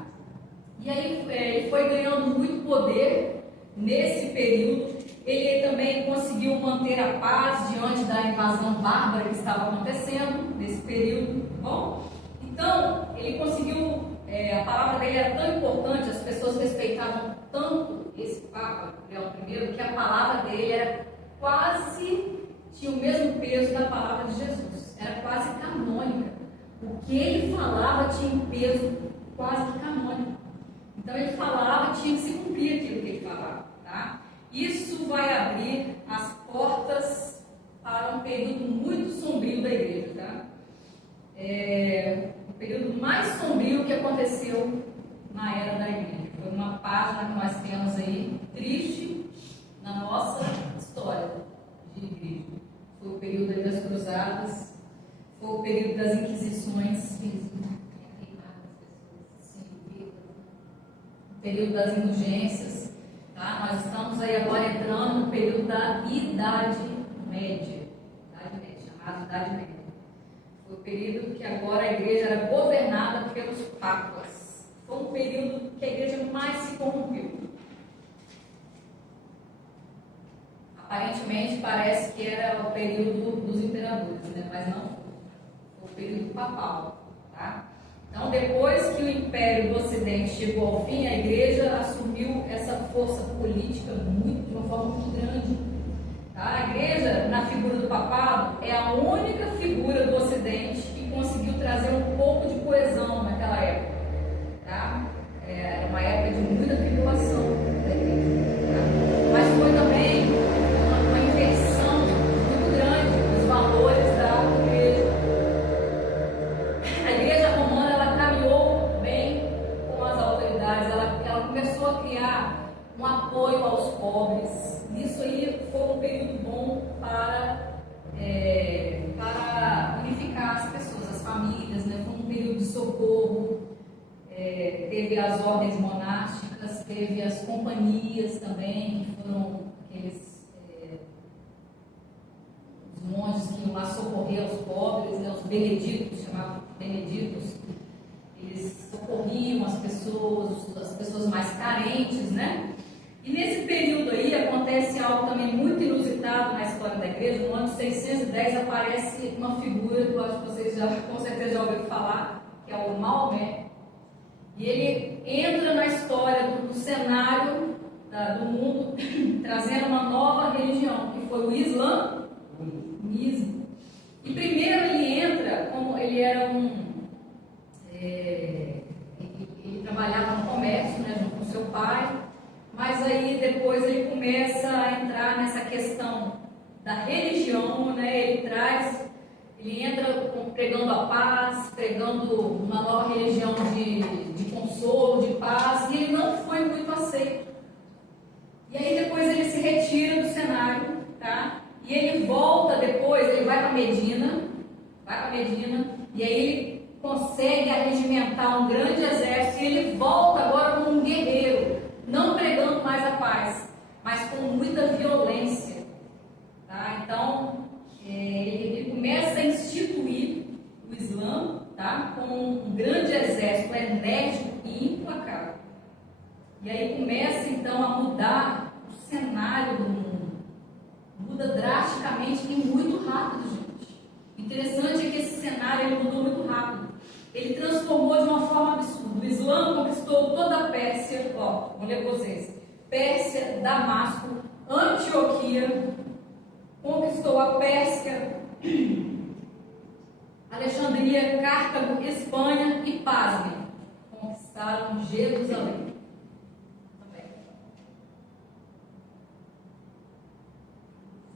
E aí ele foi ganhando muito poder. Nesse período, ele também conseguiu manter a paz diante da invasão bárbara que estava acontecendo nesse período. Bom, então, ele conseguiu, a palavra dele era tão importante, as pessoas respeitavam tanto esse Papa, Leão I, que a palavra dele era quase, tinha o mesmo peso da palavra de Jesus, era quase canônica. O que ele falava tinha um peso quase que canônico. Então ele falava, tinha que se cumprir aquilo que ele falava, tá? Isso vai abrir as portas para um período muito sombrio da igreja, tá? O período mais sombrio que aconteceu na era da igreja. Foi uma página que nós temos aí, triste, na nossa história de igreja. Foi o período aí das cruzadas, foi o período das inquisições, o período das indulgências, tá? Nós estamos aí agora entrando no período da Idade Média, chamado Idade Média. Foi o período que agora a igreja era governada pelos papas. Foi um período que a igreja mais se corrompeu. Aparentemente parece que era o período dos imperadores, né? Mas não foi. Foi o período papal, tá? Então, depois que o Império do Ocidente chegou ao fim, a igreja assumiu essa força política de uma forma muito grande. Tá? A igreja, na figura do papado, é a única figura do Ocidente que conseguiu trazer um pouco de coesão naquela época. Tá? Era uma época de muita tribulação da igreja. Tá? Mas foi também uma inversão muito grande dos valores da igreja. A igreja romana, ela caminhou bem com as autoridades, ela começou a criar um apoio aos pobres. Isso aí foi um período bom para unificar as pessoas, as famílias, né? Foi um período de socorro. Teve as ordens monásticas, teve as companhias também, que foram aqueles os monges que iam lá socorrer aos pobres, né? Os beneditos, chamavam beneditos. Eles socorriam as pessoas mais carentes, né? E nesse período aí acontece algo também muito inusitado na história da igreja. No ano 610 aparece uma figura que eu acho que vocês com certeza já ouviram falar, que é o Maomé. E ele entra na história do cenário do mundo, trazendo uma nova religião, que foi o islamismo. E primeiro ele entra como ele era ele trabalhava no comércio, né, junto com seu pai. Mas aí depois ele começa a entrar nessa questão da religião, né? Ele entra pregando a paz, pregando uma nova religião de consolo, de paz, e ele não foi muito aceito. E aí depois ele se retira do cenário, tá? E ele volta depois, ele vai para Medina, e aí ele consegue arregimentar um grande exército, e ele volta agora como um guerreiro, não pregando mais a paz, mas com muita violência, tá? Então, ele começa a instituir o Islã, tá? Com um grande exército enérgico e implacável. E aí começa então a mudar o cenário do mundo. Muda drasticamente e muito rápido, gente. Interessante é que esse cenário ele mudou muito rápido. Ele transformou de uma forma absurda. O Islã conquistou toda a Pérsia, vou ler para vocês. Pérsia, Damasco, Antioquia, conquistou a Pérsia, Alexandria, Cartago, Espanha e, pasmem, conquistaram Jerusalém. Também.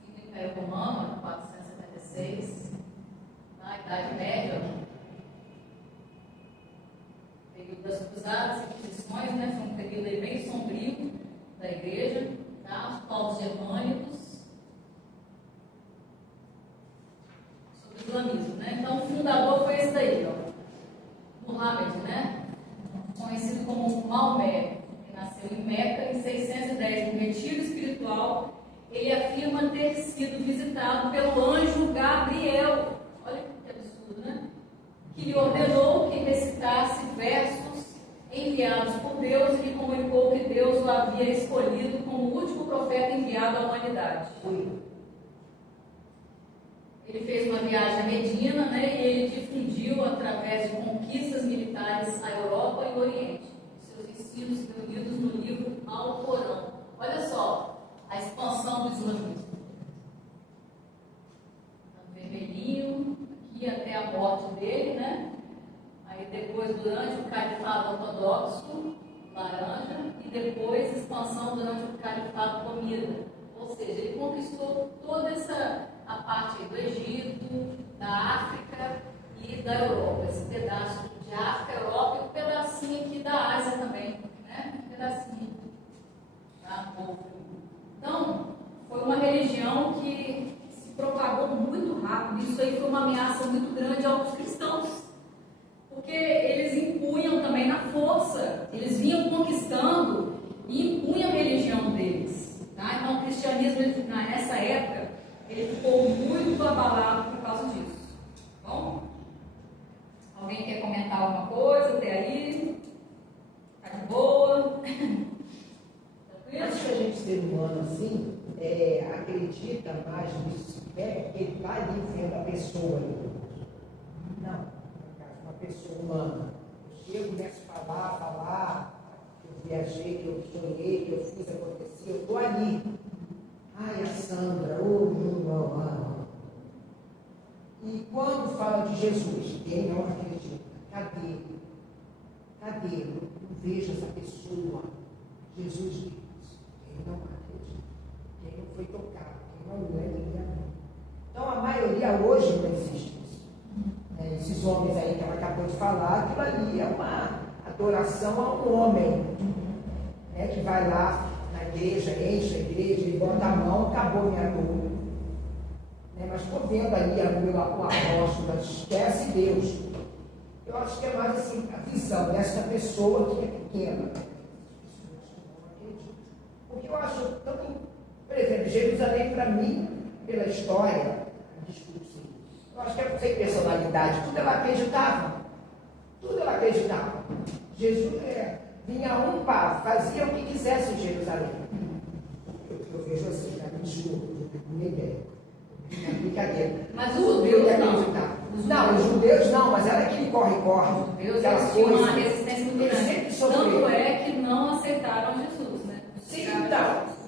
Fim do Império Romano, 476, na Idade Média, período das cruzadas e inquisições, né? Foi um período aí bem sombrio da igreja, tá? Os povos germânicos. Islamismo, né? Então o fundador foi esse daí, Muhammad, né? Conhecido como Maomé, que nasceu em Meca em 610. No retiro espiritual, ele afirma ter sido visitado pelo anjo Gabriel. Olha que absurdo, né? Que lhe ordenou que recitasse versos enviados por Deus e lhe comunicou que Deus o havia escolhido como o último profeta enviado à humanidade. Ele fez uma viagem a Medina, né, e ele difundiu, através de conquistas militares, a Europa e o Oriente. Seus sinos reunidos no livro Alcorão. Olha só a expansão do islamismo. Vermelhinho, aqui até a morte dele, né? Aí depois, durante o califado ortodoxo, laranja, e depois expansão durante o califado comida. Ou seja, ele conquistou toda a parte aí do Egito, da África e da Europa. Esse pedaço de África, Europa e um pedacinho aqui da Ásia também, né? Um pedacinho. Tá? Então, foi uma religião que se propagou muito rápido. Isso aí foi uma ameaça muito grande aos cristãos. Porque eles impunham também na força, eles vinham conquistando e impunham a religião deles. Tá? Então o cristianismo, nessa época, ele ficou muito abalado por causa disso. Bom? Alguém quer comentar alguma coisa até aí? Tá de boa? Acho que a gente, ser humano assim, acredita mais nisso, né? Porque ele está ali vendo a pessoa ali. Não. Uma pessoa humana. Eu chego, começo a falar, que eu viajei, que eu sonhei, que eu fiz acontecer, eu estou ali. Ai, a Sandra, E quando fala de Jesus, quem não acredita? Cadê? Cadê? Eu não vejo essa pessoa. Jesus diz, quem não acredita, quem não foi tocado, quem não lembra. Então a maioria hoje não existe. Esses homens aí que ela acabou de falar, aquilo ali é uma adoração a um homem, né, que vai lá na igreja, enche a igreja, ele bota a mão, acabou minha dor. Né, mas estou vendo ali o apóstolo, esquece Deus. Eu acho que é mais assim, a visão dessa pessoa que é pequena. Porque eu acho também, por exemplo, Jerusalém para mim, pela história, desculpe, eu acho que é sem personalidade, tudo ela acreditava. Tudo ela acreditava. Jesus vinha um para, fazia o que quisesse em Jerusalém. Eu vejo assim, na minha desculpa, não tenho nenhuma ideia. É brincadeira. Mas os judeus não. Os judeus não, mas era aquele corre-corre. Os judeus eles tinham uma resistência muito grande. Tanto é que não aceitaram Jesus, né? Sim,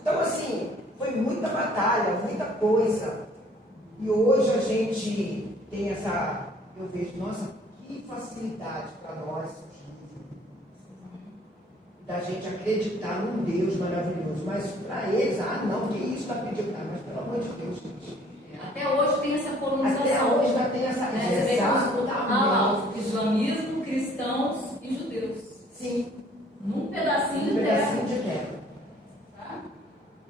então assim, foi muita batalha, muita coisa. E hoje a gente tem essa, eu vejo, nossa, que facilidade para nós, da gente acreditar num Deus maravilhoso. Mas para eles, não, que isso para acreditar, mas pelo amor de Deus, gente. Até hoje tem essa colonização. Até hoje já tem essa o islamismo, cristãos e judeus. Sim. Num pedacinho de terra. Tá?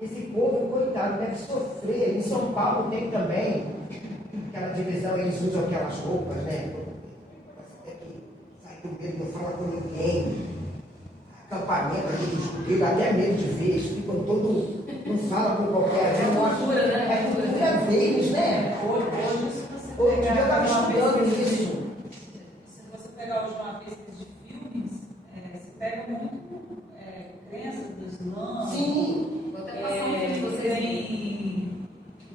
Esse povo, coitado, deve sofrer. Em São Paulo tem também aquela divisão, eles usam aquelas roupas, né? Você tem que sair com medo, não fala com ninguém. Acampamento ali dos judeus, dá até medo de ver, eles ficam todos, não falam com qualquer um. É cultura, né? É cultura deles, né? Hoje eu estava estudando isso. Se você pegar hoje uma pesquisa de filmes, você pega muito crenças do Islã. Sim. Vou até passar um vídeo de vocês.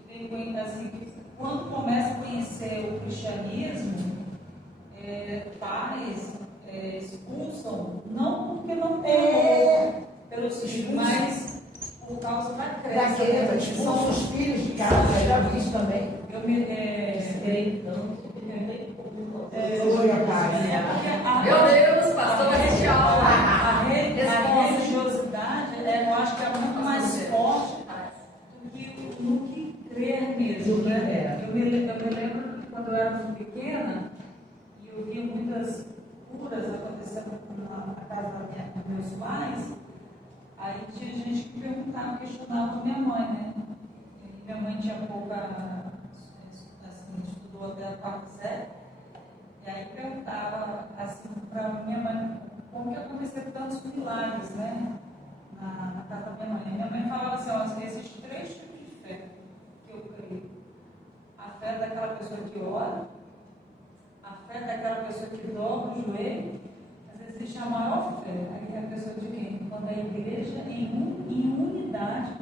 Tem assim, quando começa a conhecer o cristianismo, pais expulsam, não porque não tem pelos filhos, mas por causa da crença. Expulsam os filhos de casa, já vi isso também. Eu me esperei tanto. Meu Deus, pastor, a gente a religiosidade, eu acho que é muito mais forte do que crer mesmo. Né? Eu me lembro que quando eu era muito pequena, e eu via muitas curas acontecendo na casa dos meus pais, aí tinha gente que perguntava, questionava minha mãe, né? E minha mãe tinha pouca, assim, estudou até a quarta série, e aí perguntava, assim, para minha mãe, como que aconteceram tantos milagres, né? Na casa da minha mãe. E minha mãe falava assim, ó, existem 3 tipos de fé que eu creio. A fé daquela pessoa que ora, a fé daquela pessoa que dobra o joelho, mas existe a maior fé, aí é a pessoa de quem? Quando a igreja em unidade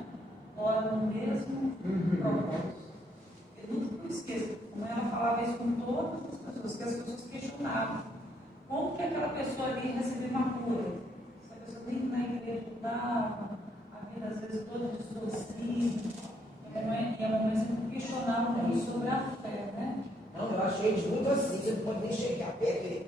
ora no mesmo propósito. Eu nunca me esqueço, como ela falava isso com todas as pessoas, que as pessoas questionavam como que aquela pessoa ali recebeu uma cura. Essa pessoa tem lutava, a vida às vezes toda distorcida. E a mamãe sempre questionava muito sobre a fé, né? Não, eu achei eles muito assim, você não pode nem chegar perto.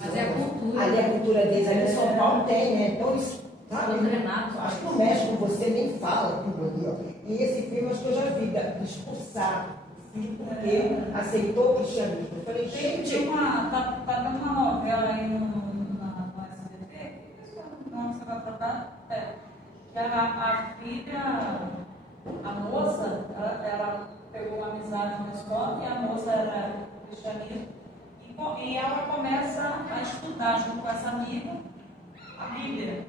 Mas é a cultura. Ali a cultura deles, ali em São Paulo tem, né? Então eles, sabe? Renato, Acho que não mexe com você, nem fala tudo ali, ó. E esse filme acho que eu já vi, de expulsar o filho porque aceitou o cristianismo. Eu falei, Tem gente. tá dando uma novela aí no SBT, não, você vai trocar? Que a filha, a moça, ela pegou uma amizade na escola e a moça era cristianismo. E ela começa a estudar junto com essa amiga a Bíblia.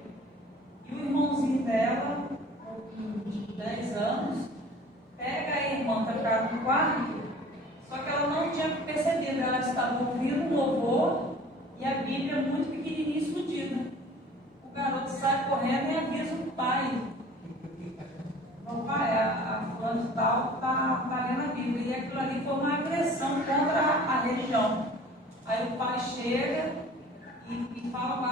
E o irmãozinho dela, de 10 anos, pega a irmã trancada no quarto, só que ela não tinha percebido, ela estava ouvindo um louvor e a Bíblia muito pequenininha escondida. O garoto sai correndo e avisa o pai. Meu pai, a fulano de tal está lendo a Bíblia. E aquilo ali foi uma agressão contra a religião. Aí o pai chega e fala com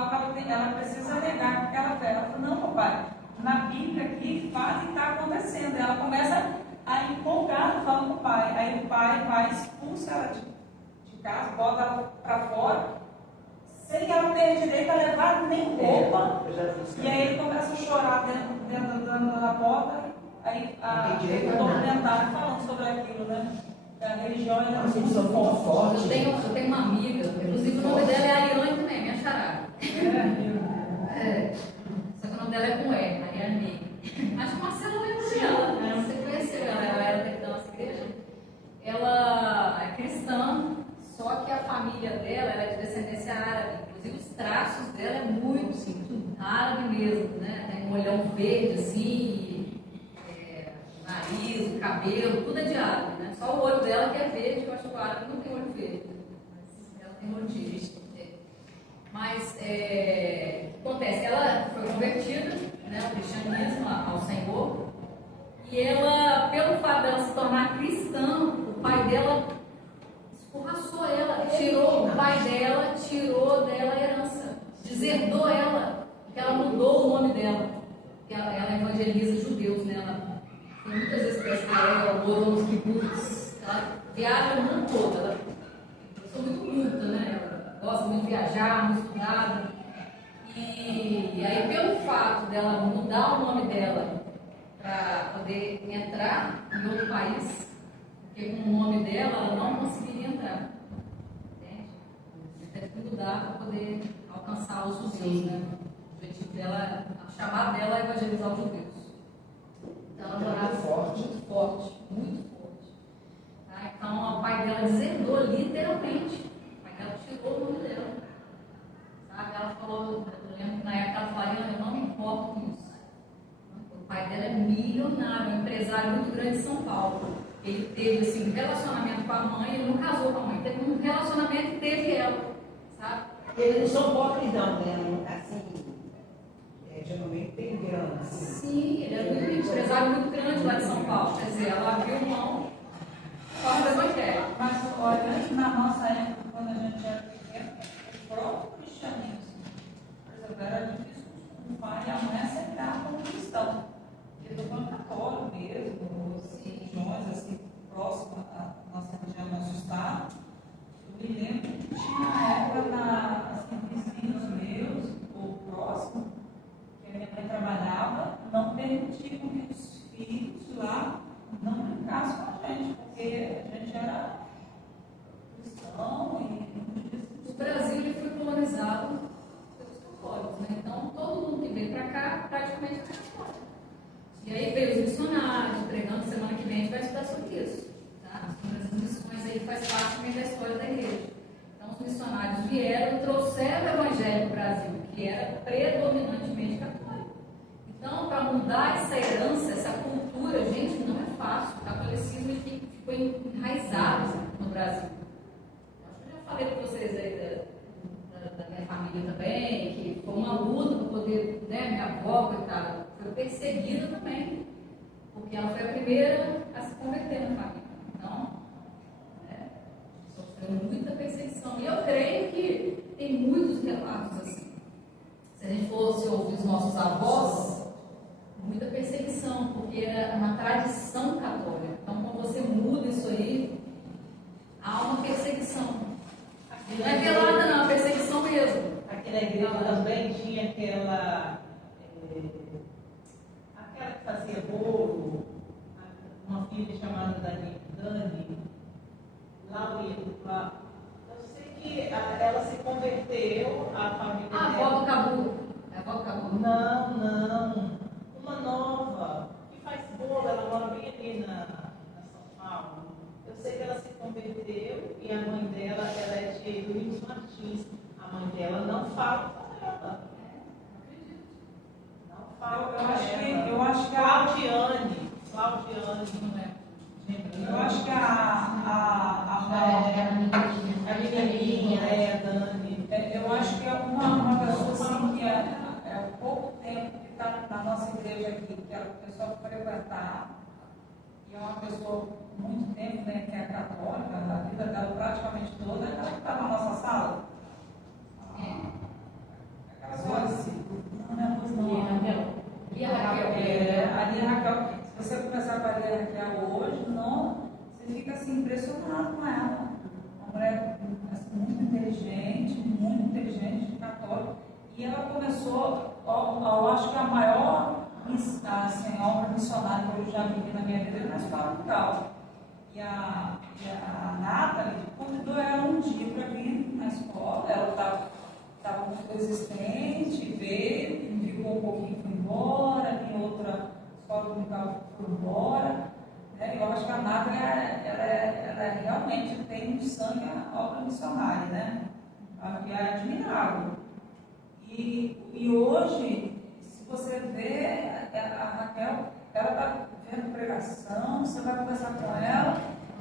ela precisa negar aquela fé. Ela fala, não, papai, na Bíblia aqui fala que está acontecendo. Ela começa a empolgar, fala com o pai. Aí o pai vai, expulsa ela de casa, bota ela para fora, sem ela ter direito a levar nem roupa. E aí ele começa a chorar dentro da porta. Aí o documentário falando sobre aquilo, né? A religião ainda é muito forte. Eu tenho uma amiga, inclusive o nome dela é Ariane também, minha charada. Só que o nome dela é com E, Ariane. Acho que Marcela lembra dela, né? Você conheceu ela, ela era da nossa igreja. Ela é cristã, só que a família dela era de descendência árabe. Inclusive os traços dela é muito árabe mesmo, né? Tem um olhão verde assim, nariz, o cabelo, tudo é de árabe, né? Só o olho dela que é verde, eu acho que o árabe não tem olho verde, mas ela tem olho de verde. Mas o que acontece? Ela foi convertida, né, ao cristianismo, ao Senhor, e ela, pelo fato dela se tornar cristã, o pai dela escorraçou ela, tirou o pai dela, tirou dela a herança, deserdou ela, porque ela mudou o nome dela, porque ela evangeliza judeus, né? Ela tem muitas vezes para Israel, morou nos kibbutz, ela viaja o mundo todo, ela é muito culta, né? Ela gosta muito de viajar, muito estudada. E aí, pelo fato dela mudar o nome dela para poder entrar em outro país, porque com o nome dela ela não conseguiria entrar. Entende? Ela teve que mudar para poder alcançar os judeus, né? O objetivo dela, a chamada dela é evangelizar os judeus. Ela morava muito forte. Tá? Então, o pai dela deserdou literalmente. O pai dela tirou o nome dela. Sabe? Ela falou, eu lembro que na época ela falou, eu não me importo com isso. O pai dela é milionário, um empresário muito grande em São Paulo. Ele teve assim, um relacionamento com a mãe, ele não casou com a mãe, teve um relacionamento e teve ela. Sabe? Eles não são pobres não, né? Assim, geralmente tem grana. Assim. Sim, ele é um empresário muito grande lá de São Paulo. Quer dizer, ela abriu mão para o evangelho. Mas olha, na nossa época, quando a gente era pequeno, o próprio cristianismo, por exemplo, era difícil o pai e a mãe aceitar como cristão. Eu estou falando católico mesmo, religiões assim, próximas à nossa região, nosso estado. Eu me lembro que tinha na época, assim, vizinhos meus, ou próximo, que a minha mãe trabalhava, não permitia que os filhos lá não brincassem com a gente, porque a gente era cristão e O Brasil ele foi colonizado pelos católicos, né? Então todo mundo que veio para cá praticamente é católico. E aí veio os missionários, pregando, semana que vem a gente vai estudar sobre isso. Tá? As missões aí faz parte também da história da igreja. Então os missionários vieram, trouxeram o evangelho para o Brasil, que era predominantemente católico. Então, para mudar essa herança, essa cultura, gente, não é fácil. O catolicismo ficou enraizado no Brasil. Eu já falei para vocês aí da minha família também, que foi uma luta para poder, né, minha avó, coitada, foi perseguida também, porque ela foi a primeira a se converter na família. Então, sofreu muita perseguição. E eu creio que tem muitos relatos assim. Se a gente fosse ouvir dos nossos avós, muita perseguição, porque era uma tradição católica. Então, quando você muda isso aí, há uma perseguição. Não é velada, não, é perseguição mesmo. Aquela igreja também tinha aquela que fazia bolo, uma filha chamada Dani, Laura. Eu sei que ela se converteu, a família A dela. avó do Cabu. É a avó do Cabu? Não. Uma nova, que faz bolo, ela mora bem ali na São Paulo. Eu sei que ela se converteu e a mãe dela, ela é de Domingos Martins. A mãe dela não fala com ela. Não fala com ela. Eu acho que Claudiane. Não é. Eu acho que a menininha, a Dani. Eu acho que é uma pessoa assim que é pouco tempo que está na nossa igreja aqui, que ela começou a frequentar, e é uma pessoa muito tempo, né, que é católica, a vida dela praticamente toda, ela está na nossa sala. Aquelas coisas assim. E a Raquel? A Lia Raquel, se você começar com a Lia Raquel hoje, não, você fica assim impressionado com ela. Uma mulher assim, muito inteligente, católica. E ela começou, eu acho que a maior assim, obra missionária que eu já vivi na minha vida na escola local. E a Nathalie convidou ela um dia para vir na escola. Ela estava muito resistente, veio, ficou um pouquinho, foi embora, em outra escola dominical foi embora. Né? Eu acho que a Nathalie ela realmente tem um sangue à obra missionária, né? Que é admirável. E hoje, se você vê, a Raquel, ela está vendo pregação, você vai conversar com ela,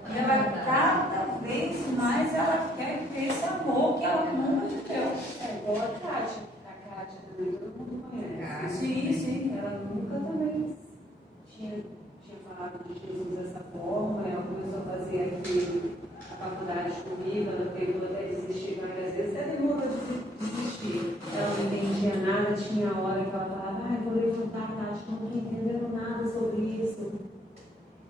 e ela cada vez mais ela quer ter esse amor que ela nunca viveu. É igual a Kátia. A Kátia também todo mundo conhece. Sim. Ela nunca também tinha falado de Jesus dessa forma. Ela começou a fazer aqui a faculdade comigo, ela pegou até desistir várias vezes, até demorou a desistir. Ela não entendia nada, tinha hora que ela falava, vou levantar, Tati, não estou entendendo nada sobre isso.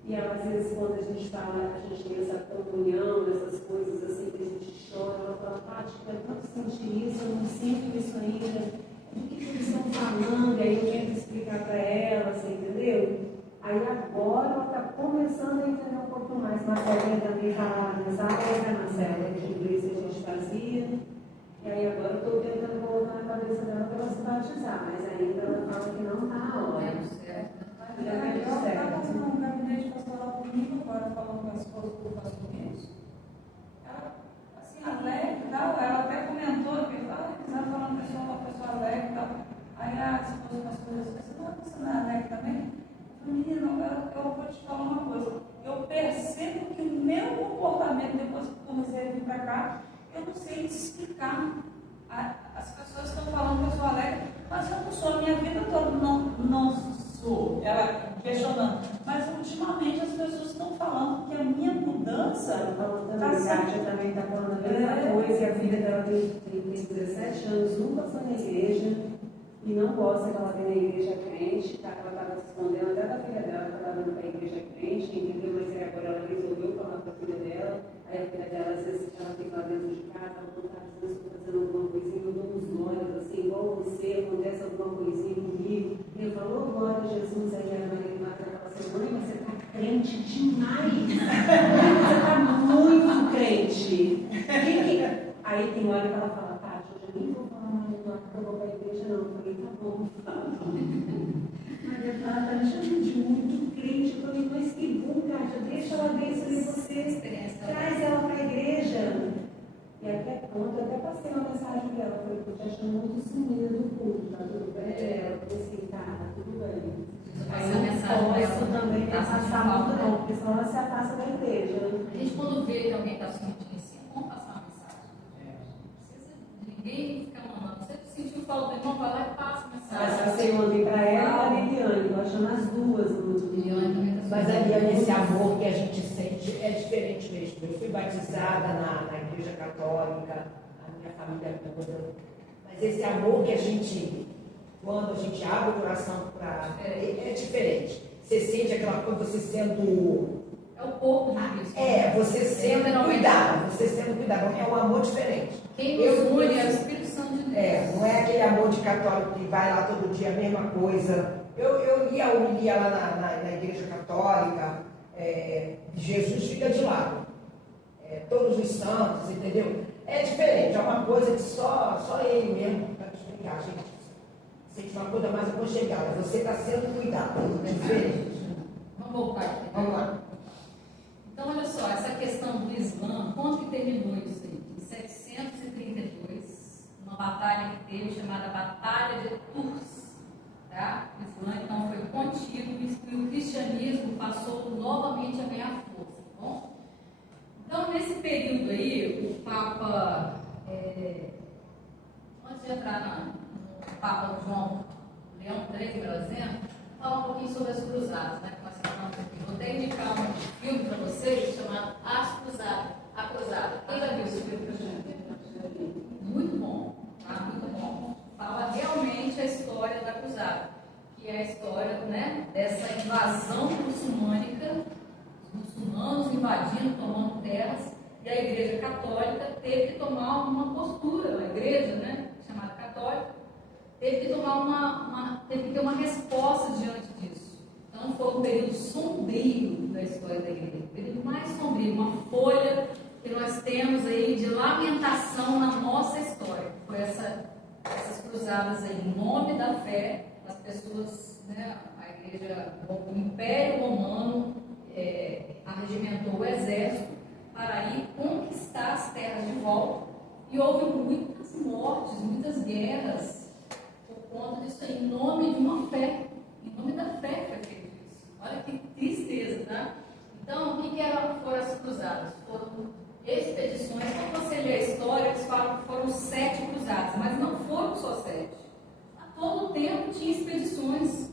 E ela, às vezes, quando a gente fala, a gente tem essa comunhão, essas coisas assim, que a gente chora, ela fala, Tati, eu quero tanto sentir isso, eu não sinto isso ainda. Do que eles estão falando? E aí eu tento explicar para ela, você entendeu? Aí agora ela está começando a entender um pouco mais. Marcelinha também falava nessa área, né, Marcela? De inglês que a gente fazia. E aí agora eu estou tentando colocar na cabeça dela para ela se batizar, mas ainda ela fala que não está na hora. Ela está fazendo um gabinete pastoral comigo, agora falando com a esposa do pastor Wilson. Ela, assim, alegre e tal, ela até comentou que está falando que eu sou uma pessoa alegre e tal. Aí a esposa do pastor Wilson disse, você não é alegre também? Menino, eu vou te falar uma coisa. Eu percebo que o meu comportamento, depois que eu comecei a vir para cá, eu não sei te explicar. As pessoas estão falando que eu sou alegre, mas eu não sou. A minha vida toda não sou. Ela questionando. Mas ultimamente as pessoas estão falando que a minha mudança. A Kátia também está falando a mesma coisa. E a filha dela tem 17 anos, nunca foi na igreja. E não gosta que ela venha na igreja crente, tá? Ela estava respondendo até da filha dela, que estava indo para a igreja crente, entendeu? Mas aí agora ela resolveu falar para a filha dela, aí a filha dela, às vezes, ela fica lá dentro de casa, ela não está fazendo alguma coisinha, eu dou uns glórias, assim, igual você, acontece alguma coisinha comigo. E eu falo, oh, glória a Jesus, aí a Maria Marta fala assim, mãe, mas você está crente demais, você está muito crente. Aí tem hora que ela fala, Tati, hoje eu nem vou falar mais do que eu vou para a igreja, não. Eu falei, tá bom, fala. Maria Marta, me chama de muito crente. Eu falei, mas que bom, Kátia, deixa ela ver isso ali, você traz ela para a igreja. E até ontem, eu até passei uma mensagem para ela, eu falei, eu te achando muito sumida do culto, tá tudo bem? Ela falou assim, tá tudo bem. Aí eu posso também passar muito não, porque senão ela se afasta da igreja. A gente quando vê que alguém está sentindo assim, é bom passar uma mensagem. Não precisa de ninguém ficar mandando. Você sentiu falta de irmão, vai lá e passa a mensagem. Mas passei ontem para ela e a Liliane, eu achando as duas no Liliane também está. Mas ali esse amor que a gente sente é diferente mesmo. Eu fui batizada na igreja católica, a minha família toda. Mas esse amor que a gente quando a gente abre o coração para. É diferente. Você sente aquela coisa, você sendo. É o corpo de Cristo. Você sendo cuidado, você sendo cuidado. É um amor diferente. Quem nos une é o Espírito Santo de Deus. Não é aquele amor de católico que vai lá todo dia a mesma coisa. Eu ia lá na igreja católica, Jesus fica de lado. Todos os santos, entendeu? É diferente, é uma coisa que só ele mesmo para explicar. A gente sente uma coisa mais aconchegada. Você está sendo cuidado, é diferente. Vamos voltar aqui. Vamos lá. Então, olha só, essa questão do Islã, quando que terminou isso aí? Em 732, uma batalha que teve chamada Batalha de Tours. Tá? O Islã, então, foi contido e o cristianismo passou novamente a ganhar força. Tá bom? Então, nesse período aí, o Papa, antes de entrar no Papa João Leão III, por exemplo, falar um pouquinho sobre as cruzadas, né? Vou até indicar um filme para vocês chamado As Cruzadas. A Cruzada. Quem já viu esse filme? Muito bom, tá? Muito bom. Fala realmente a história da cruzada, que é a história, né, dessa invasão muçulmânica, os muçulmanos invadindo, tomando terras, e a Igreja Católica teve que tomar uma postura, a igreja, né, chamada católica, teve que tomar teve que ter uma resposta diante disso. Então foi um período sombrio da história da igreja, o período mais sombrio, uma folha que nós temos aí de lamentação na nossa história. Foi essas cruzadas aí, em nome da fé, as pessoas, né, a igreja, o Império Romano arregimentou o exército para ir conquistar as terras de volta, e houve muitas mortes, muitas guerras por conta disso aí, em nome de uma fé. Em nome da fé foi feito isso. Olha que tristeza, tá? Então, o que foram as cruzadas? Foram expedições. Quando você lê a história, eles falam que foram 7 cruzadas, mas não foram só 7. A todo tempo tinha expedições.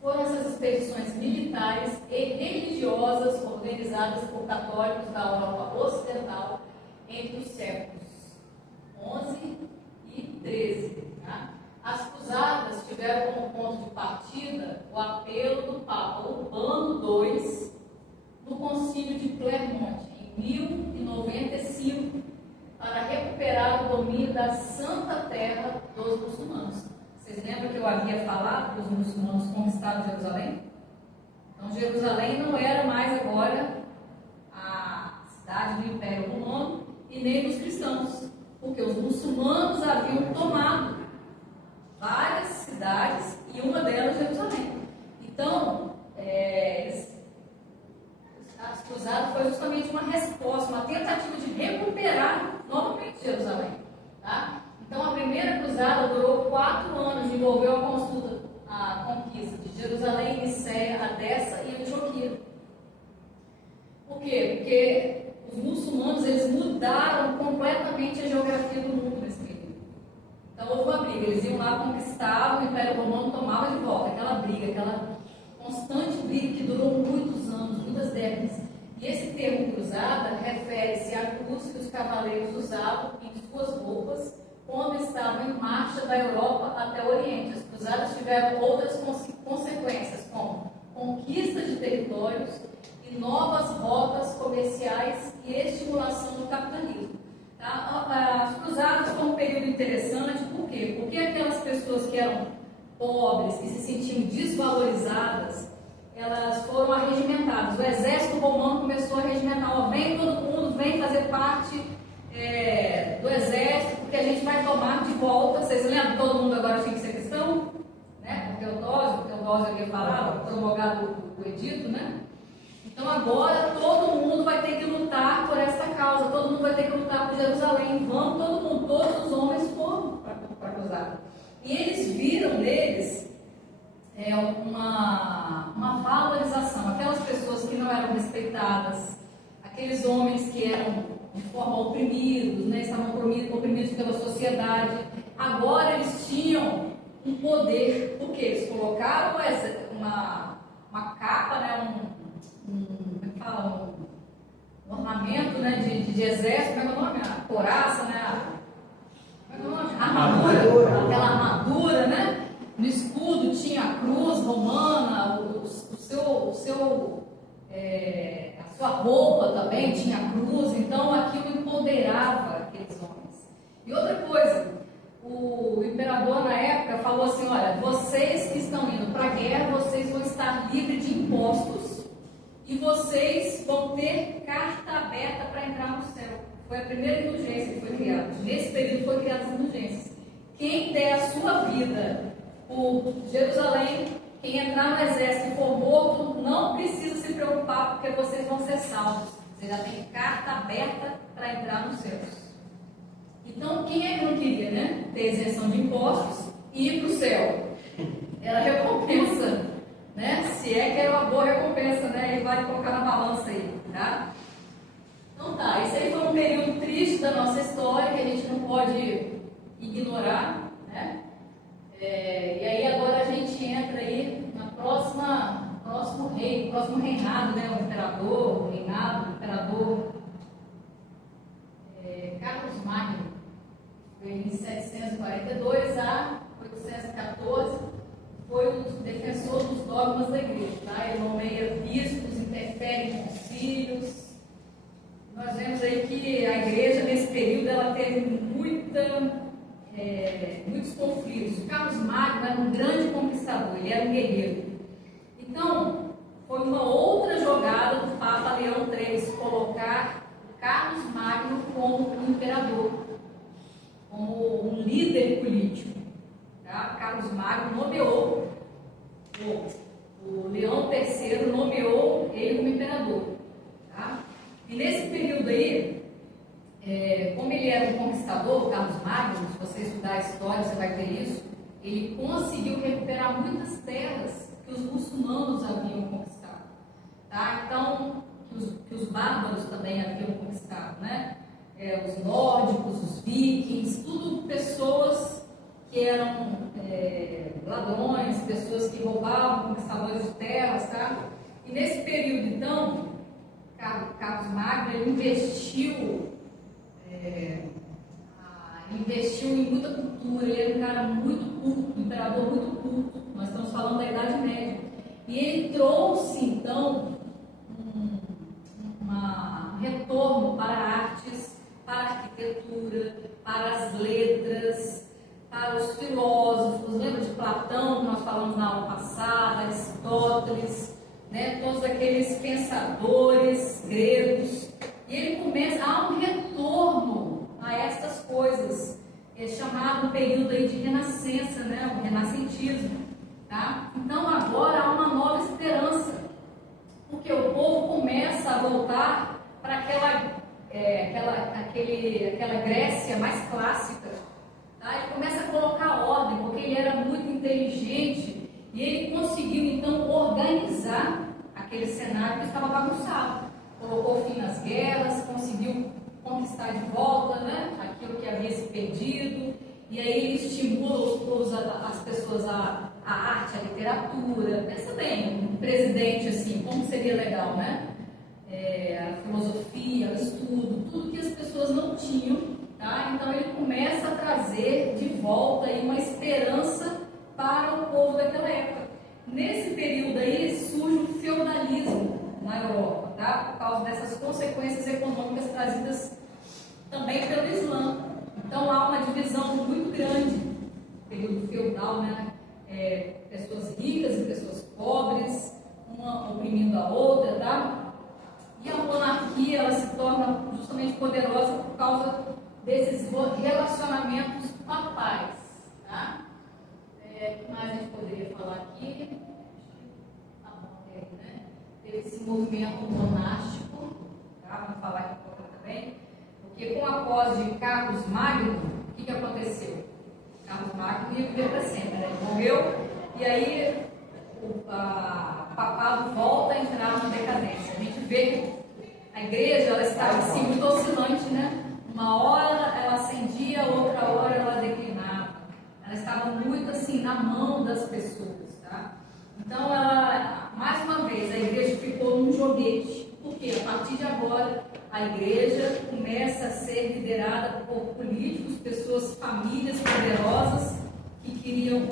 Foram essas expedições militares e religiosas organizadas por católicos da Europa Ocidental entre os séculos 11 e 13. Tá? As cruzadas tiveram como ponto de partida o apelo do Papa Urbano II no Concílio de Clermont, em 1095, para recuperar o domínio da Santa Terra dos muçulmanos. Vocês lembram que eu havia falado que os muçulmanos conquistaram Jerusalém? Então, Jerusalém não era mais agora a cidade do Império Romano e nem dos cristãos, porque os muçulmanos haviam tomado várias cidades e uma delas Jerusalém. Então, as cruzadas foi justamente uma resposta, uma tentativa de recuperar novamente Jerusalém. Tá? Então, a primeira cruzada durou 4 anos, envolveu a conquista de Jerusalém, Nicéia, Adessa e Antioquia. Por quê? Porque os muçulmanos eles mudaram completamente a geografia do mundo nesse período. Então, houve uma briga, eles iam lá, conquistavam, o Império Romano tomava de volta, aquela briga, aquela constante briga que durou muitos anos, muitas décadas. E esse termo cruzada refere-se à cruz que os cavaleiros usavam em suas roupas quando estavam em marcha da Europa até o Oriente. As cruzadas tiveram outras consequências, como conquista de territórios e novas rotas comerciais e estimulação do capitalismo. Tá? As cruzadas foram um período interessante, por quê? Porque aquelas pessoas que eram pobres, que se sentiam desvalorizadas, elas foram arregimentadas. O exército romano começou a regimentar, vem todo mundo, vem fazer parte do exército, porque a gente vai tomar de volta. Vocês lembram? Todo mundo agora tinha que ser cristão, né? O Teodósio havia falado, promulgado o edito, né? Então agora todo mundo vai ter que lutar por esta causa, todo mundo vai ter que lutar por Jerusalém. Vamos, todo mundo, todos os homens foram para a cruzada. E eles viram neles uma valorização, aquelas pessoas que não eram respeitadas, aqueles homens que eram de forma oprimidos, né, estavam oprimidos pela sociedade. Agora eles tinham um poder, porque eles colocaram uma capa, né, um ornamento, né, de exército, como é o nome? A couraça, né, armadura, aquela armadura, né? No escudo tinha a cruz romana, a sua roupa também tinha a cruz, então aquilo empoderava aqueles homens. E outra coisa, o imperador na época falou assim: olha, vocês que estão indo para a guerra, vocês vão estar livres de impostos e vocês vão ter carta aberta para entrar no céu. Foi a primeira indulgência que foi criada. Nesse período foi criada as indulgências. Quem der a sua vida por Jerusalém, quem entrar no exército e for morto, não precisa se preocupar, porque vocês vão ser salvos. Você já tem carta aberta para entrar nos céus. Então, quem é que não queria, né? Ter isenção de impostos e ir para o céu? Era recompensa, né? Se é que era uma boa recompensa, né? E vai colocar na balança aí, tá? Então tá, esse aí foi um período triste da nossa história que a gente não pode ignorar, né? E aí agora a gente entra aí na próximo reinado, né? O imperador Carlos Magno, foi em 742 a 814, foi um defensor dos dogmas da igreja, tá? Ele nomeia bispos, interfere em concílios. Nós vemos aí que a igreja nesse período ela teve muitos conflitos. O Carlos Magno era um grande conquistador, ele era um guerreiro. Então, foi uma outra jogada do Papa Leão III colocar Carlos Magno como um imperador, como um líder político. Tá? Carlos Magno nomeou, o Leão III nomeou ele como imperador. Tá? E nesse período aí, como ele era um conquistador, Carlos Magno, se você estudar a história, você vai ver isso, ele conseguiu recuperar muitas terras que os muçulmanos haviam conquistado. Tá? Então, que os bárbaros também haviam conquistado, né? Os nórdicos, os vikings, tudo pessoas que eram ladrões, pessoas que roubavam, conquistadores de terras, tá? E nesse período, então, Carlos Magno ele investiu em muita cultura. Ele era um cara muito culto, um imperador muito culto. Nós estamos falando da Idade Média. E ele trouxe, então, um retorno para artes, para a arquitetura, para as letras, para os filósofos. Lembra de Platão, que nós falamos na aula passada, Aristóteles, né? Todos aqueles pensadores gregos. E ele começa, há um retorno a estas coisas, chamado período aí de renascença, né? O renascentismo. Tá? Então agora há uma nova esperança, porque o povo começa a voltar para aquela Grécia mais clássica. Tá? Ele começa a colocar ordem, porque ele era muito inteligente e ele conseguiu então organizar aquele cenário que estava bagunçado. Colocou fim nas guerras, conseguiu conquistar de volta, né, aquilo que havia se perdido, e aí ele estimula os povos, as pessoas a arte, a literatura. Pensa bem, um presidente assim, como seria legal, né? A filosofia, o estudo, tudo que as pessoas não tinham, tá? Então ele começa a trazer de volta aí uma esperança para o povo daquela época. Nesse período aí surge o feudalismo na Europa, tá? Por causa dessas consequências econômicas trazidas também pelo Islã. Então há uma divisão muito grande no período feudal, né? Pessoas ricas e pessoas pobres, uma oprimindo a outra, tá? E a monarquia ela se torna justamente poderosa por causa desses relacionamentos papais, tá? O que mais a gente poderia falar aqui? Tá bom, né? Teve esse movimento monástico, tá? Vamos falar aqui um pouco também, porque com a posse de Carlos Magno, o que aconteceu? Carlos Magno ia viver para sempre, né? Ele morreu e aí o papado volta a entrar na decadência. A gente vê que a igreja ela estava assim, muito oscilante, né? Uma hora ela ascendia, outra hora ela declinava. Ela estava muito assim na mão das pessoas, tá? Então, mais uma vez, a igreja ficou num joguete, porque a partir de agora a igreja começa a ser liderada por políticos, pessoas, famílias poderosas que queriam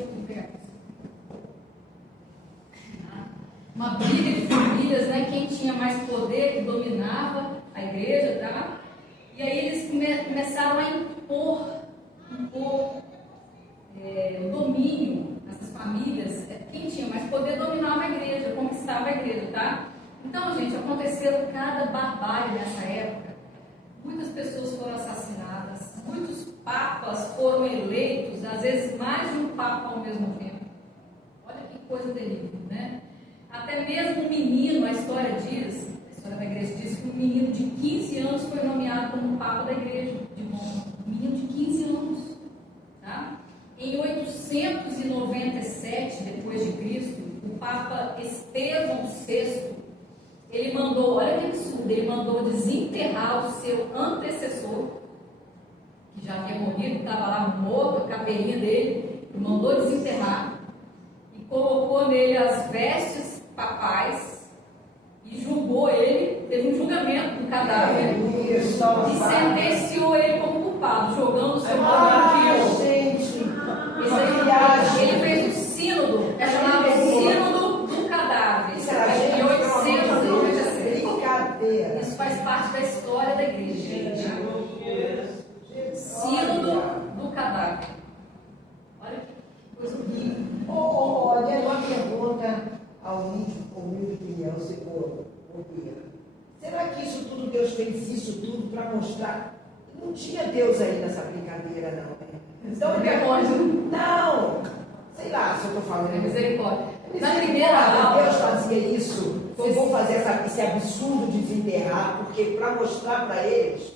uma briga de famílias, né? Quem tinha mais poder, que dominava a igreja, tá? E aí eles começaram a impor o domínio nessas famílias. Quem tinha mais poder dominava a igreja, conquistava a igreja, tá? Então, gente, aconteceram cada barbárie nessa época. Muitas pessoas foram assassinadas, muitos papas foram eleitos, às vezes mais de um papa ao mesmo tempo. Olha que coisa terrível, né? Até mesmo um menino, a história da igreja diz que um menino de 15 anos foi nomeado como papa da igreja de Roma. Um menino de 15 anos, tá? Em 897 depois de Cristo, o Papa Estevão VI, ele mandou, olha que absurdo, ele mandou desenterrar o seu antecessor, que já havia morrido, estava lá morto, a caveirinha dele, ele mandou desenterrar e colocou nele as vestes papais e julgou ele, teve um julgamento do cadáver e sentenciou ele como culpado, jogando o seu corpo de ele fez o sínodo, é chamado sínodo do cadáver. Isso em 896. Isso faz parte da história da igreja. Sínodo do cadáver. Olha que coisa horrível. Olha, uma pergunta ao humilde opinião, se for ouvir. Será que isso tudo, Deus fez isso tudo para mostrar? Não tinha Deus aí nessa brincadeira, não, né? Então, não, sei lá se eu estou falando. Misericórdia. Na primeira aula, Deus fazia isso. Eu vou fazer esse absurdo de desenterrar, porque para mostrar para eles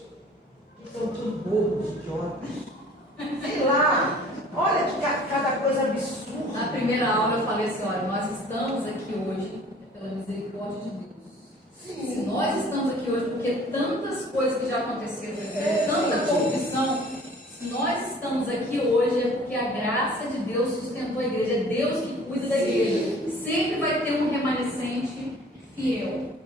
que são tudo bobos, idiotas. Sei lá, olha que cada coisa absurda. Na primeira aula eu falei assim, olha, nós estamos aqui hoje pela misericórdia de Deus. Sim. Se nós estamos aqui hoje porque tantas coisas que já aconteceram, tanta corrupção, se nós estamos aqui hoje é porque a graça de Deus sustentou a igreja, é Deus que cuida da igreja. Sempre vai ter um remanescente fiel.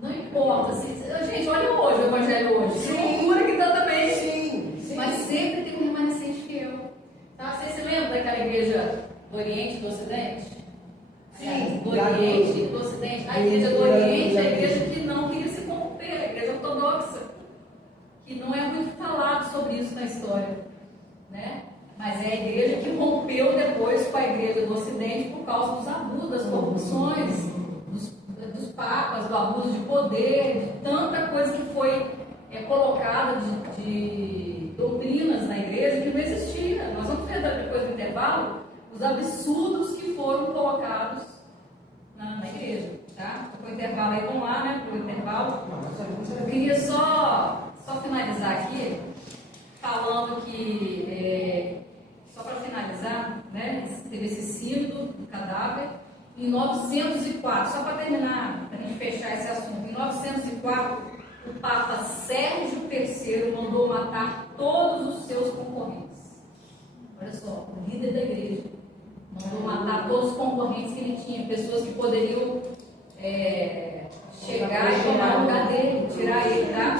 Não importa. Gente, olha hoje o evangelho hoje. Que loucura que está também. Sim. Mas sempre tem um remanescente fiel. Tá? Você se lembra daquela igreja do Oriente e do Ocidente? Sim. Do Oriente e do Ocidente. A igreja do Oriente é a igreja que não queria se corromper, a igreja ortodoxa. Que não é muito falado sobre isso na história, né? Mas é a igreja que rompeu depois com a igreja do Ocidente por causa dos abusos, das corrupções, dos papas, do abuso de poder, de tanta coisa que foi colocada de doutrinas na igreja que não existia. Nós vamos ver depois do intervalo os absurdos que foram colocados na igreja, tá? O intervalo aí, vamos lá, né? Para o intervalo. Eu queria só finalizar aqui, falando que, só para finalizar, né, teve esse sínodo do cadáver, em 904, só para terminar, para a gente fechar esse assunto, em 904, o Papa Sérgio III mandou matar todos os seus concorrentes. Olha só, o líder da igreja mandou matar todos os concorrentes que ele tinha, pessoas que poderiam chegar e tomar o lugar dele, tirar ele, tá?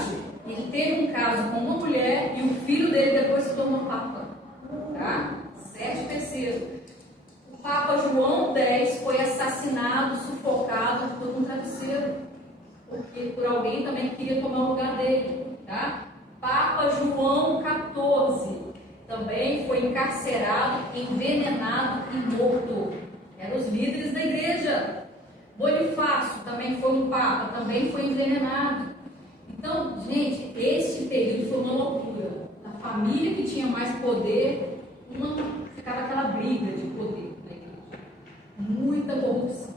Ele teve um caso com uma mulher e o filho dele depois se tornou Papa. Tá? Sérgio III. O Papa João X foi assassinado, sufocado por um travesseiro. Por alguém também que queria tomar o lugar dele. Tá? Papa João XIV também foi encarcerado, envenenado e morto. Eram os líderes da igreja. Bonifácio também foi um Papa, também foi envenenado. Então, gente, este período foi uma loucura. A família que tinha mais poder, ficava aquela briga de poder na igreja. Muita corrupção.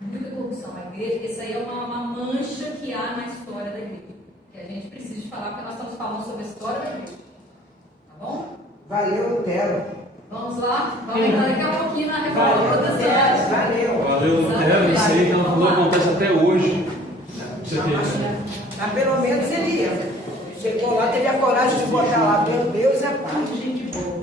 Muita corrupção. A igreja, isso aí é uma mancha que há na história da igreja. Que a gente precisa de falar, porque nós estamos falando sobre a história da igreja. Tá bom? Valeu, Lutero. Vamos lá? Vamos entrar daqui a pouquinho na reforma protestante. Valeu, Lutero. Isso aí que ela falou acontece até hoje. Você vê. Mas pelo menos ele chegou lá, teve a coragem de botar lá, meu Deus, é pai, gente boa.